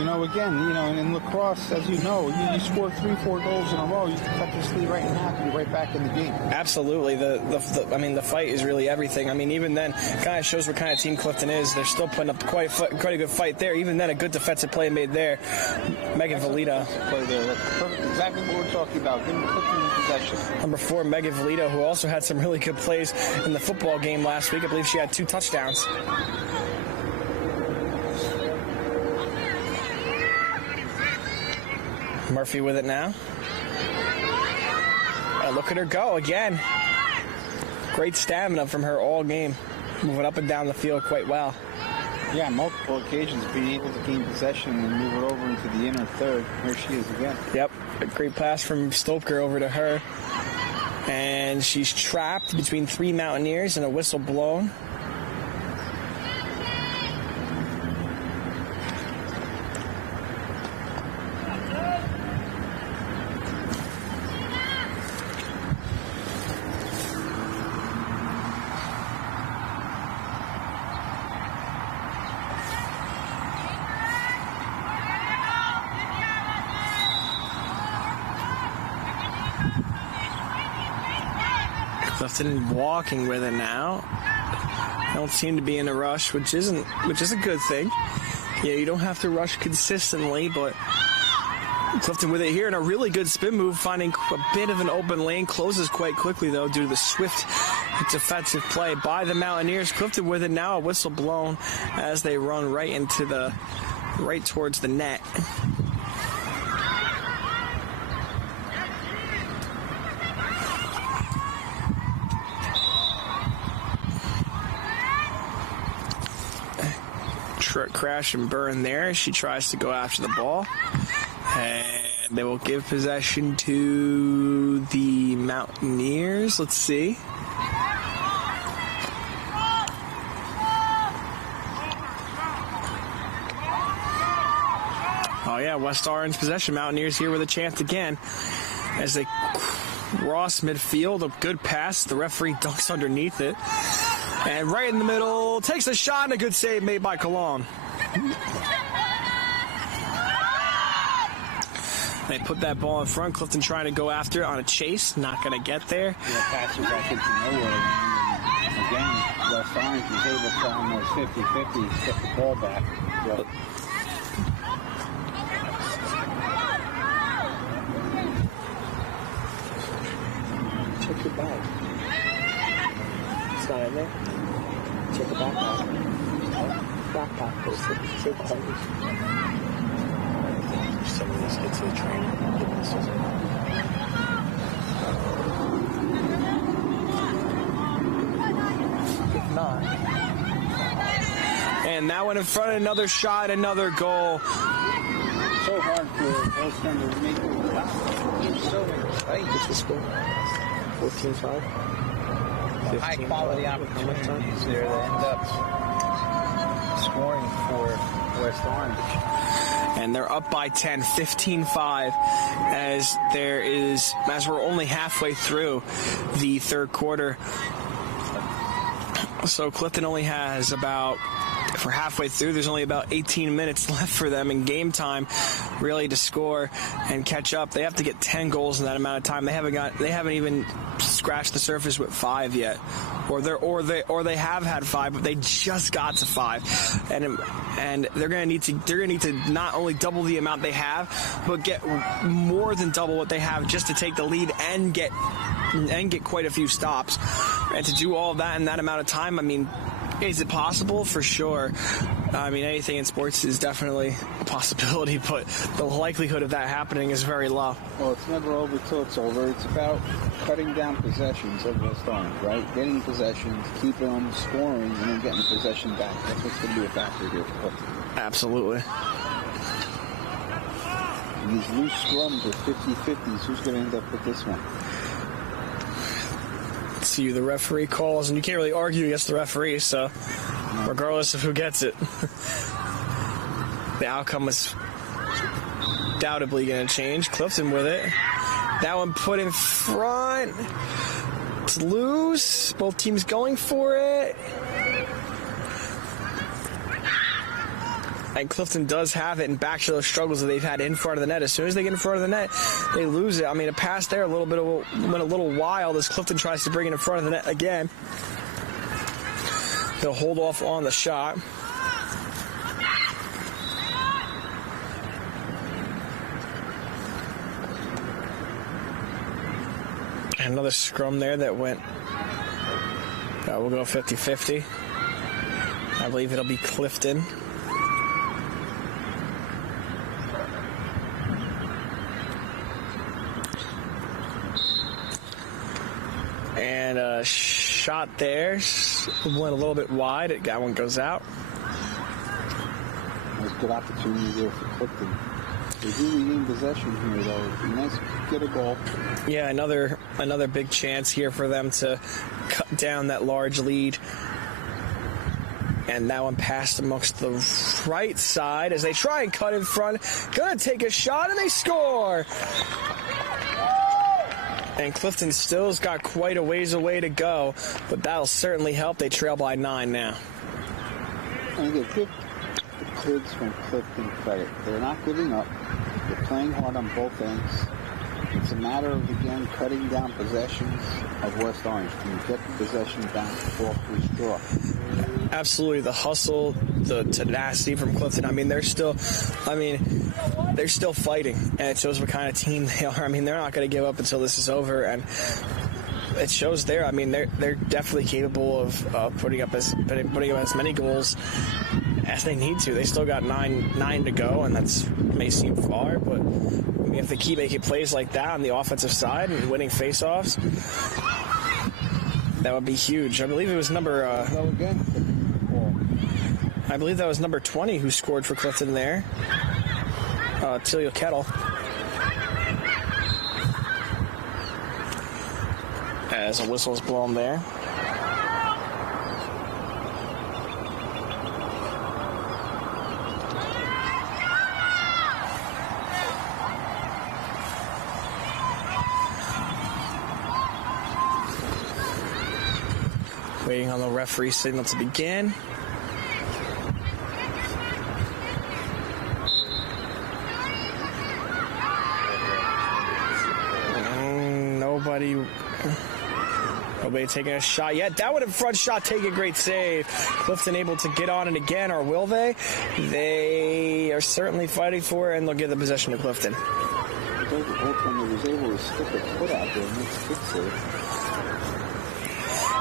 Again, in lacrosse, as you know, you score 3-4 goals in a row, you can cut this lead right in half and you're right back in the game. Absolutely. The fight is really everything. I mean, even then, kind of shows what kind of team Clifton is. They're still putting up quite a good fight there. Even then, a good defensive play made there. Megan Velita. Play there. That's perfect. Exactly what we're talking about. Getting Clifton in possession. Number 4, Megan Velita, who also had some really good plays in the football game last week. I believe she had 2 touchdowns. Murphy with it now. And look at her go again. Great stamina from her all game. Moving up and down the field quite well. Yeah, multiple occasions being able to gain possession and move it over into the inner third. Here she is again. Yep, a great pass from Stoker over to her. And she's trapped between 3 Mountaineers and a whistle blown. Clifton walking with it now. Don't seem to be in a rush, which is a good thing. Yeah, you don't have to rush consistently, but Clifton with it here in a really good spin move, finding a bit of an open lane. Closes quite quickly though due to the swift defensive play by the Mountaineers. Clifton with it now, a whistle blown as they run right towards the net. Crash and burn there. She tries to go after the ball. And they will give possession to the Mountaineers. Let's see. Oh yeah, West Orange possession. Mountaineers here with a chance again as they cross midfield. A good pass. The referee dunks underneath it. And right in the middle, takes a shot and a good save made by Cologne. They put that ball in front. Clifton trying to go after it on a chase. Not going to get there. Yeah, passes back into nowhere. And again, West Orange was able to almost 50-50 get the ball back. But check your bag. It's not in there. Check the backpack. Backpack goes to take clothes. Some of these get to the train. If not. And that one in front, another shot, another goal. So hard for those members to make it. So exciting. What's the score? 14-5. High quality opportunities there that end up scoring for West Orange. And they're up by 10, 15-5, as we're only halfway through the third quarter. So Clifton only has if we're halfway through, there's only about 18 minutes left for them in game time, really, to score and catch up. They have to get 10 goals in that amount of time. They haven't even scratched the surface with 5 yet, or they have had 5, but they just got to 5, and they're gonna need to not only double the amount they have, but get more than double what they have just to take the lead and get quite a few stops, and to do all of that in that amount of time. I mean, is it possible? For sure. I mean, anything in sports is definitely a possibility, but the likelihood of that happening is very low. Well, it's never over till it's over. It's about cutting down possessions of West Orange, right? Getting possessions, keeping them, scoring, and then getting possession back. That's what's going to be a factor here for Clifton. Absolutely. And these loose scrums are 50-50s. Who's going to end up with this one? See, the referee calls, and you can't really argue against the referee, so regardless of who gets it, the outcome is undoubtedly going to change. Clifton with it. That one put in front. It's loose. Both teams going for it. And Clifton does have it, and back to those struggles that they've had in front of the net. As soon as they get in front of the net, they lose it. I mean, a pass there went a little wild as Clifton tries to bring it in front of the net again. They'll hold off on the shot. Another scrum there that went, we'll go 50-50. I believe it'll be Clifton. And a shot there, went a little bit wide. That one goes out. Nice good opportunity there for Clifton. They do regain possession here, though. It'd be nice to get a goal. Yeah, another big chance here for them to cut down that large lead. And that one passed amongst the right side as they try and cut in front. Gonna take a shot, and they score! And Clifton still's got quite a ways away to go, but that'll certainly help. They trail by 9 now. And give the kids from Clifton credit. They're not giving up. They're playing hard on both ends. It's a matter of, again, cutting down possessions of West Orange. Can you get the possession down to 4-3 straw? Absolutely. The hustle, the tenacity from Clifton. I mean, they're still fighting, and it shows what kind of team they are. I mean, they're not going to give up until this is over, and it shows there. I mean, they're definitely capable of putting up as many goals as they need to. They still got nine to go, and that's may seem far, but I mean, if they keep making plays like that on the offensive side and winning faceoffs, that would be huge. I believe it was number 20 who scored for Clifton there. Tilio Kettle. As a whistle's blown there. Waiting on the referee signal to begin. Nobody taking a shot yet. That one in front shot, take a great save. Clifton able to get on it again, or will they? They are certainly fighting for it, and they'll give the possession to Clifton. Oakland was able to stick a foot out there and make a kick save.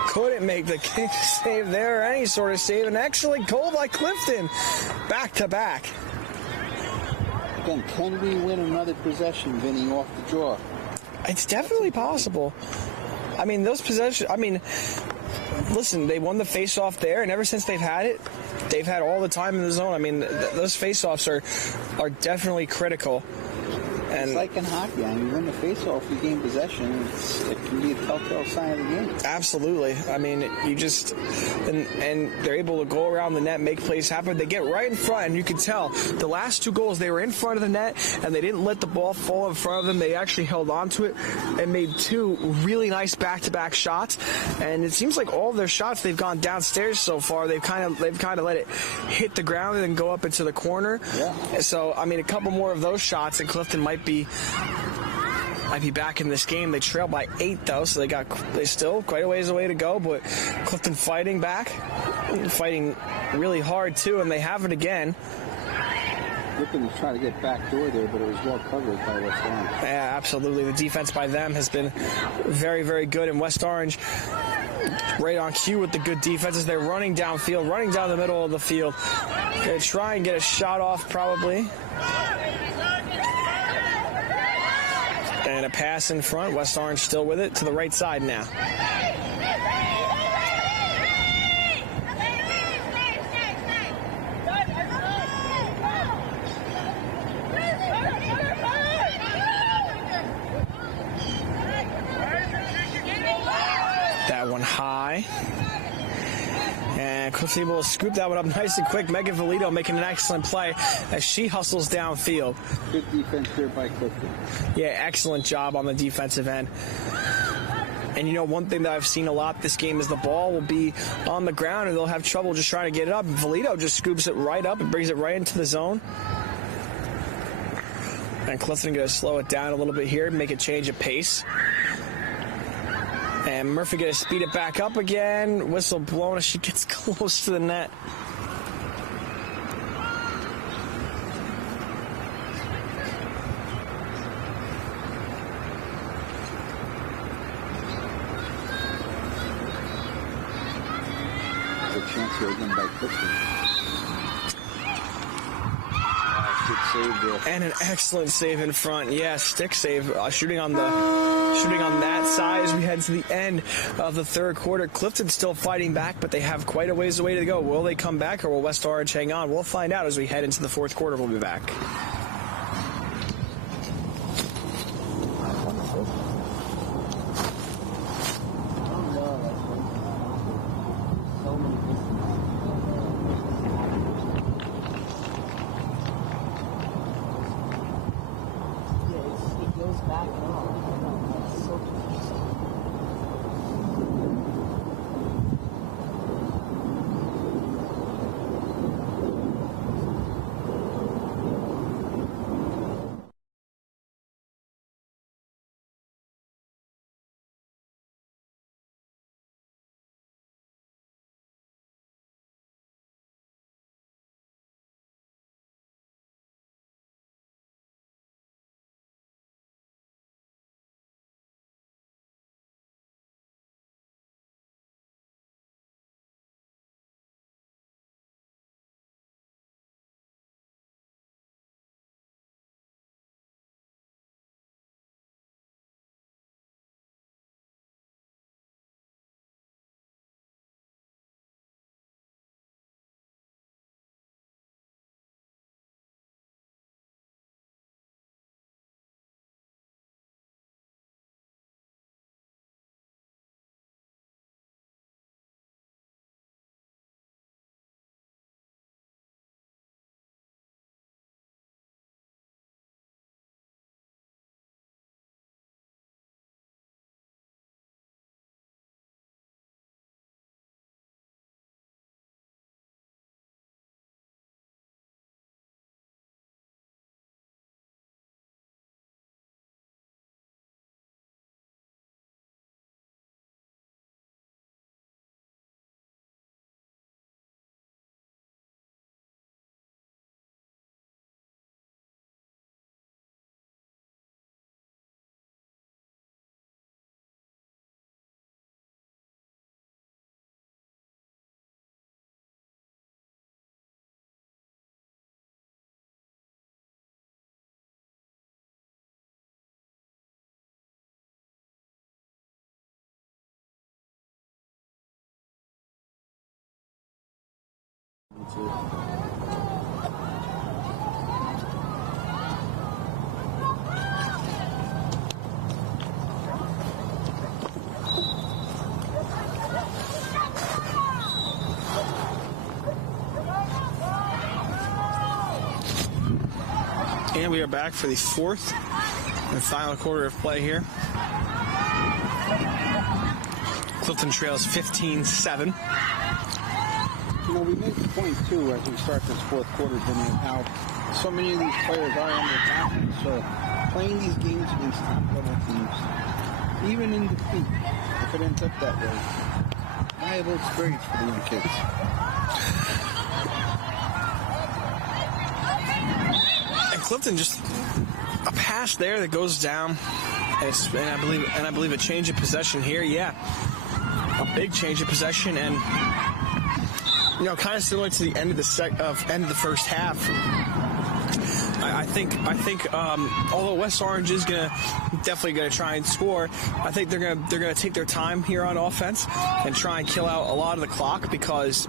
Couldn't make the kick save there or any sort of save. An excellent goal by Clifton. Back to back. Again, can we win another possession, Vinny, off the draw? It's definitely possible. I mean, those possessions, listen, they won the face-off there, and ever since they've had it, they've had all the time in the zone. I mean, those face-offs are definitely critical. And it's like in hockey. I mean, you win the face-off, you gain possession. It can be a telltale sign of the game. Absolutely. I mean, you just and they're able to go around the net, make plays happen. They get right in front, and you can tell the last two goals, they were in front of the net, and they didn't let the ball fall in front of them. They actually held on to it and made two really nice back-to-back shots. And it seems like all of their shots, they've gone downstairs so far. They've kind of let it hit the ground and then go up into the corner. Yeah. So I mean, a couple more of those shots, and Clifton might be back in this game. They trail by 8 though, so they still quite a ways away to go, but Clifton fighting back, fighting really hard too, and they have it again. Clifton was trying to get back door there, but it was well covered by West Orange. Yeah, absolutely. The defense by them has been very, very good, and West Orange right on cue with the good defenses. They're running downfield, running down the middle of the field. Gonna try and get a shot off probably. And a pass in front. West Orange still with it to the right side now. That one high. And Clifton able to scoop that one up nice and quick. Megan Valito making an excellent play as she hustles downfield. Good defense here by Clifton. Yeah, excellent job on the defensive end. And you know, one thing that I've seen a lot this game is the ball will be on the ground and they'll have trouble just trying to get it up. Valito just scoops it right up and brings it right into the zone. And Clifton going to slow it down a little bit here, make a change of pace. And Murphy going to speed it back up again. Whistle blown as she gets close to the net. There's a chance here again by Clifton. Save there. And an excellent save in front. Yeah, stick save. Shooting on that side as we head to the end of the third quarter. Clifton's still fighting back, but they have quite a ways away to go. Will they come back or will West Orange hang on? We'll find out as we head into the fourth quarter. We'll be back. And we are back for the fourth and final quarter of play here. Clifton trails 15-7. You know, we made the point, too, as we start this fourth quarter, Vinny, of how so many of these players are under attack. So playing these games against top-level teams, even in defeat, if it ends up that way, valuable experience for the young kids. And Clifton just a pass there that goes down, and I believe a change of possession here. Yeah, a big change of possession, and you know, kind of similar to the end of the first half. I think although West Orange is definitely gonna try and score, I think they're gonna take their time here on offense and try and kill out a lot of the clock, because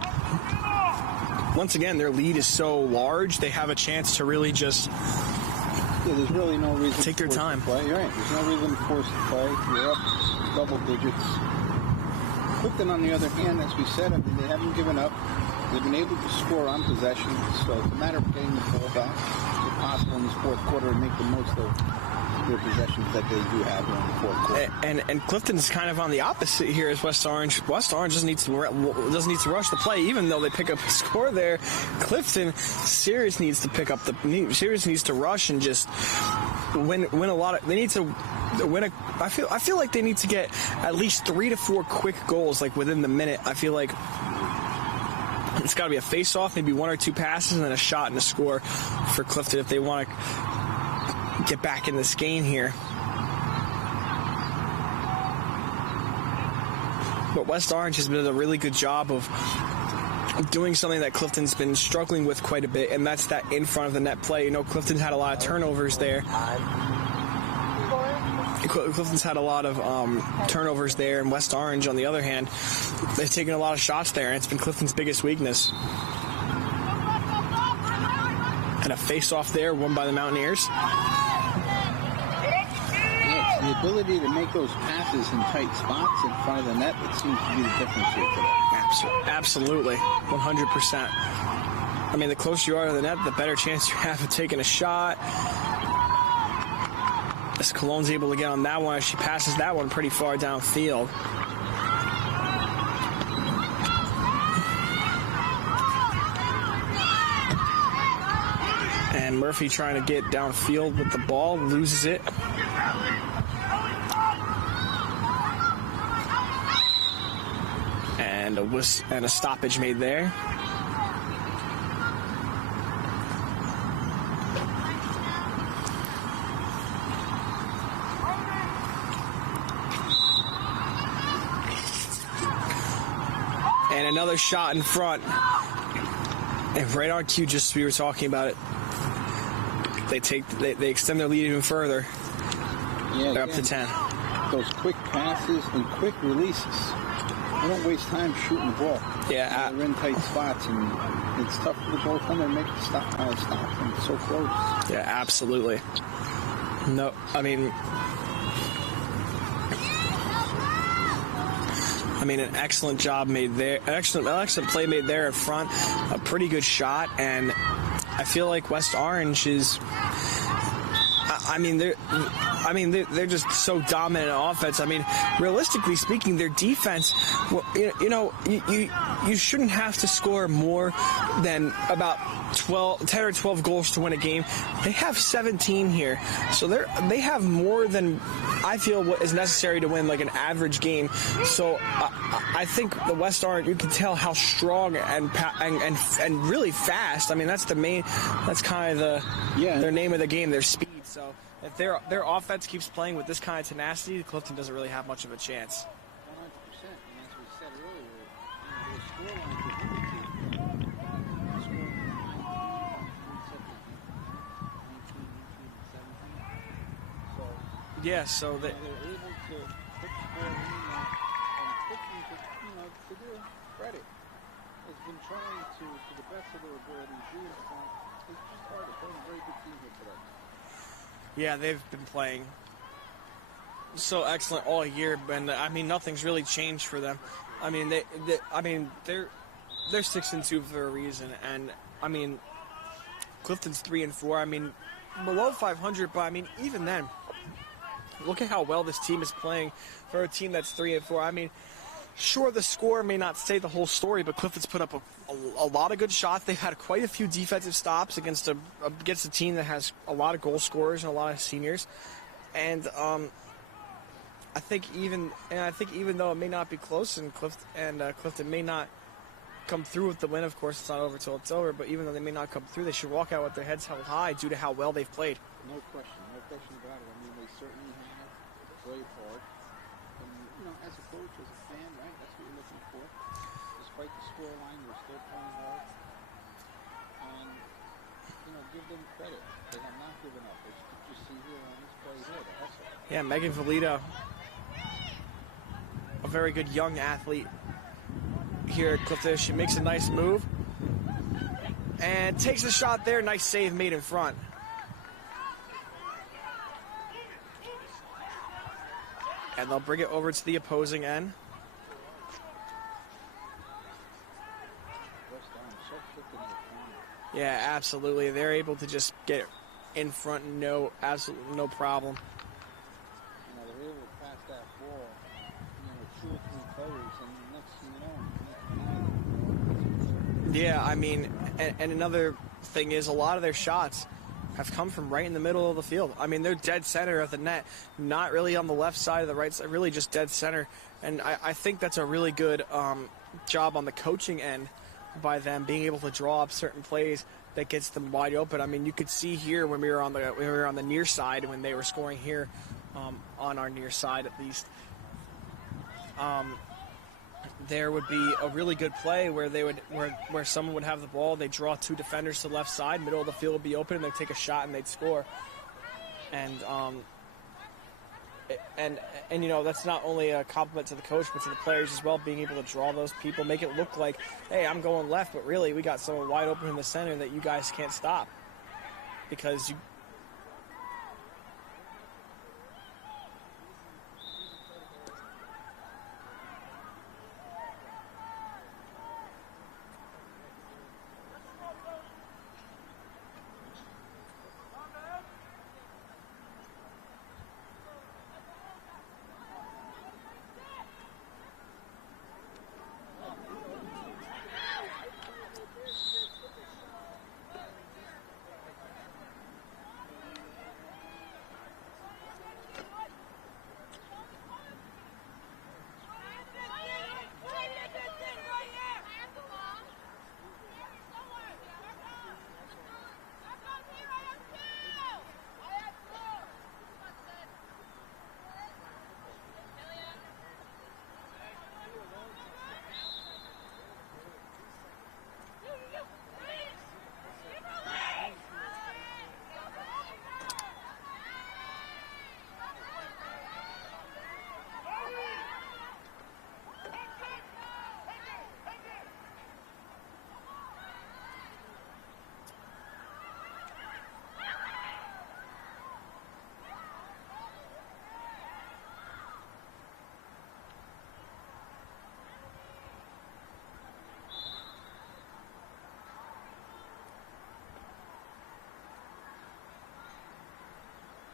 once again their lead is so large. They have a chance to really just there's really no reason take their time. Play. You're right. There's no reason to force the play. You're up double digits. Clifton, on the other hand, as we said, I mean, they haven't given up. They've been able to score on possession, so it's a matter of getting the ball back if possible in this fourth quarter and make the most of couple of possessions that they do have in the fourth quarter. And Clifton's kind of on the opposite here as West Orange. West Orange doesn't need to rush the play, even though they pick up a score there. Clifton serious needs to pick up serious needs to rush and just win a lot of. They need to win a. I feel like they need to get at least 3 to 4 quick goals like within the minute. I feel like it's got to be a face-off, maybe 1 or 2 passes, and then a shot and a score for Clifton if they want to get back in this game here. But West Orange has done a really good job of doing something that Clifton's been struggling with quite a bit, and that's that in front of the net play. You know, Clifton's had a lot of turnovers there. Clifton's had a lot of turnovers there, and West Orange, on the other hand, they've taken a lot of shots there, and it's been Clifton's biggest weakness. And a face-off there, won by the Mountaineers. Yeah, the ability to make those passes in tight spots in front of the net, it seems to be the difference here today. Absolutely, 100%. I mean, the closer you are to the net, the better chance you have of taking a shot. As Cologne's able to get on that one, as she passes that one pretty far downfield. And Murphy trying to get downfield with the ball, loses it. And a stoppage made there. And another shot in front. And right on cue, just as we were talking about it, they extend their lead even further. Yeah, they're up to 10. Those quick passes and quick releases. They don't waste time shooting the ball. Yeah, they're in tight spots, and it's tough for the goaltender to make the stop, and it's so close. Yeah, absolutely. No, I mean, an excellent job made there. Excellent play made there in front. A pretty good shot, and I feel like West Orange is. They're just so dominant in offense. I mean, realistically speaking, their defense. Well, you shouldn't have to score more than about 10 or 12 goals to win a game. They have 17 here, so they have more than I feel what is necessary to win like an average game. So I think the West Orange, you can tell how strong and really fast. I mean, that's kind of their name of the game, their speed. So if their offense keeps playing with this kind of tenacity, Clifton doesn't really have much of a chance. 100%. And as we said earlier, the scoreline for so they're able to put score in that, and Clifton, to their credit, has been trying to the best of their ability, do in front. It's just hard to play a very good team here today. Yeah, they've been playing so excellent all year, and nothing's really changed for them. They're 6-2 for a reason, and Clifton's 3-4. Below 500, but even then, look at how well this team is playing for a team that's 3-4. Sure, the score may not say the whole story, but Clifton's put up a lot of good shots. They've had quite a few defensive stops against a team that has a lot of goal scorers and a lot of seniors. And I think even though it may not be close, and Clifton may not come through with the win. Of course, it's not over till it's over. But even though they may not come through, they should walk out with their heads held high due to how well they've played. No question about it. They certainly have played hard. And as a coach, as a fan, right? That's what you're looking for. Despite the scoreline, they're still playing hard. And give them credit. They have not given up. As you see here on this play here, the hustle. Yeah, Megan Valito, a very good young athlete here at Clifton. She makes a nice move and takes a shot there. Nice save made in front. And they'll bring it over to the opposing end. Yeah, absolutely. They're able to just get in front, absolutely no problem. Yeah, I mean, and another thing is a lot of their shots have come from right in the middle of the field. I mean, they're dead center of the net, not really on the left side or the right side, really just dead center. And I think that's a really good job on the coaching end by them being able to draw up certain plays that gets them wide open. I mean, you could see here when we were on the near side, when they were scoring here on our near side at least. There would be a really good play where where someone would have the ball, they draw two defenders to the left side, middle of the field would be open, and they'd take a shot and they'd score. And you know, that's not only a compliment to the coach but to the players as well, being able to draw those people, make it look like, hey, I'm going left, but really we got someone wide open in the center that you guys can't stop because you.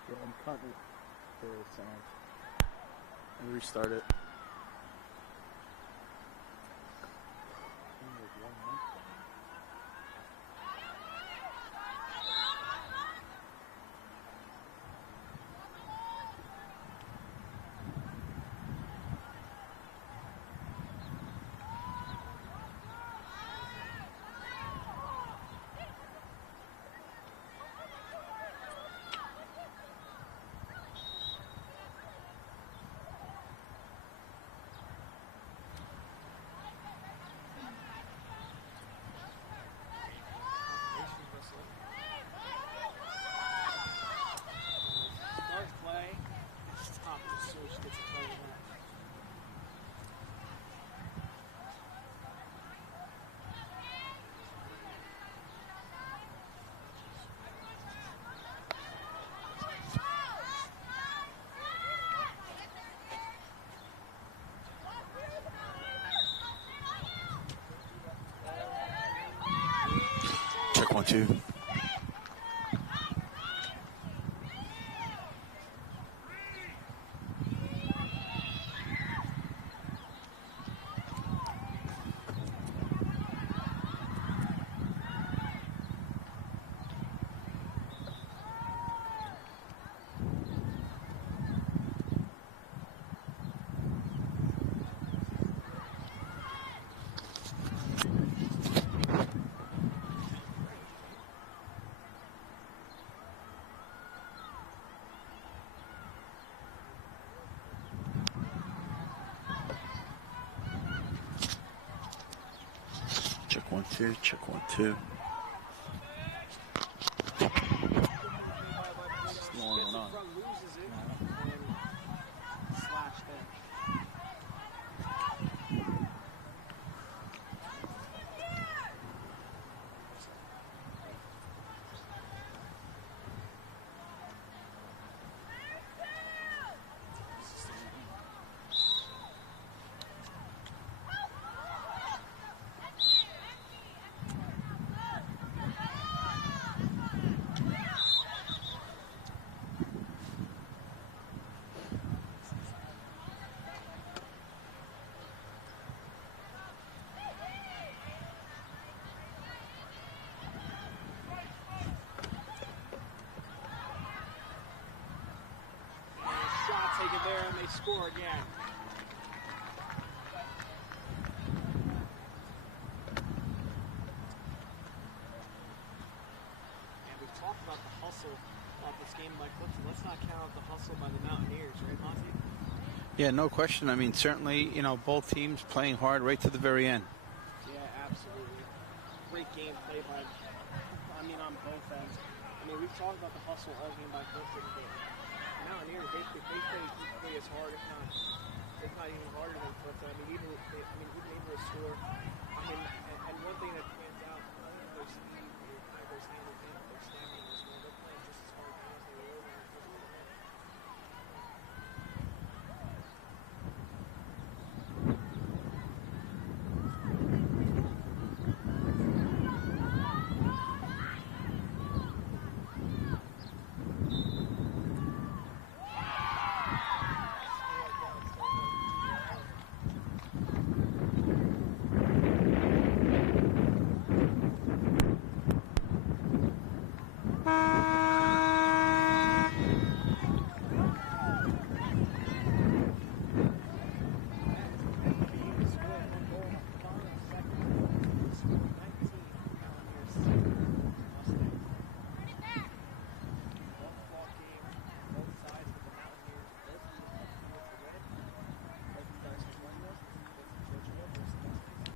Yeah, I'm cutting the sound and restart it. Check 1, 2. Check 1, 2. Check 1, 2. there and they score again. And we've talked about the hustle of this game by Clifton. Let's not count out the hustle by the Mountaineers, right, Monty? Yeah, no question. I mean, certainly, you know, both teams playing hard right to the very end. Yeah, absolutely. Great game play by, on both ends. I mean, we've talked about the hustle all game by Clifton, but Mountaineers, they play as hard, if not even harder than Clifton. I mean, even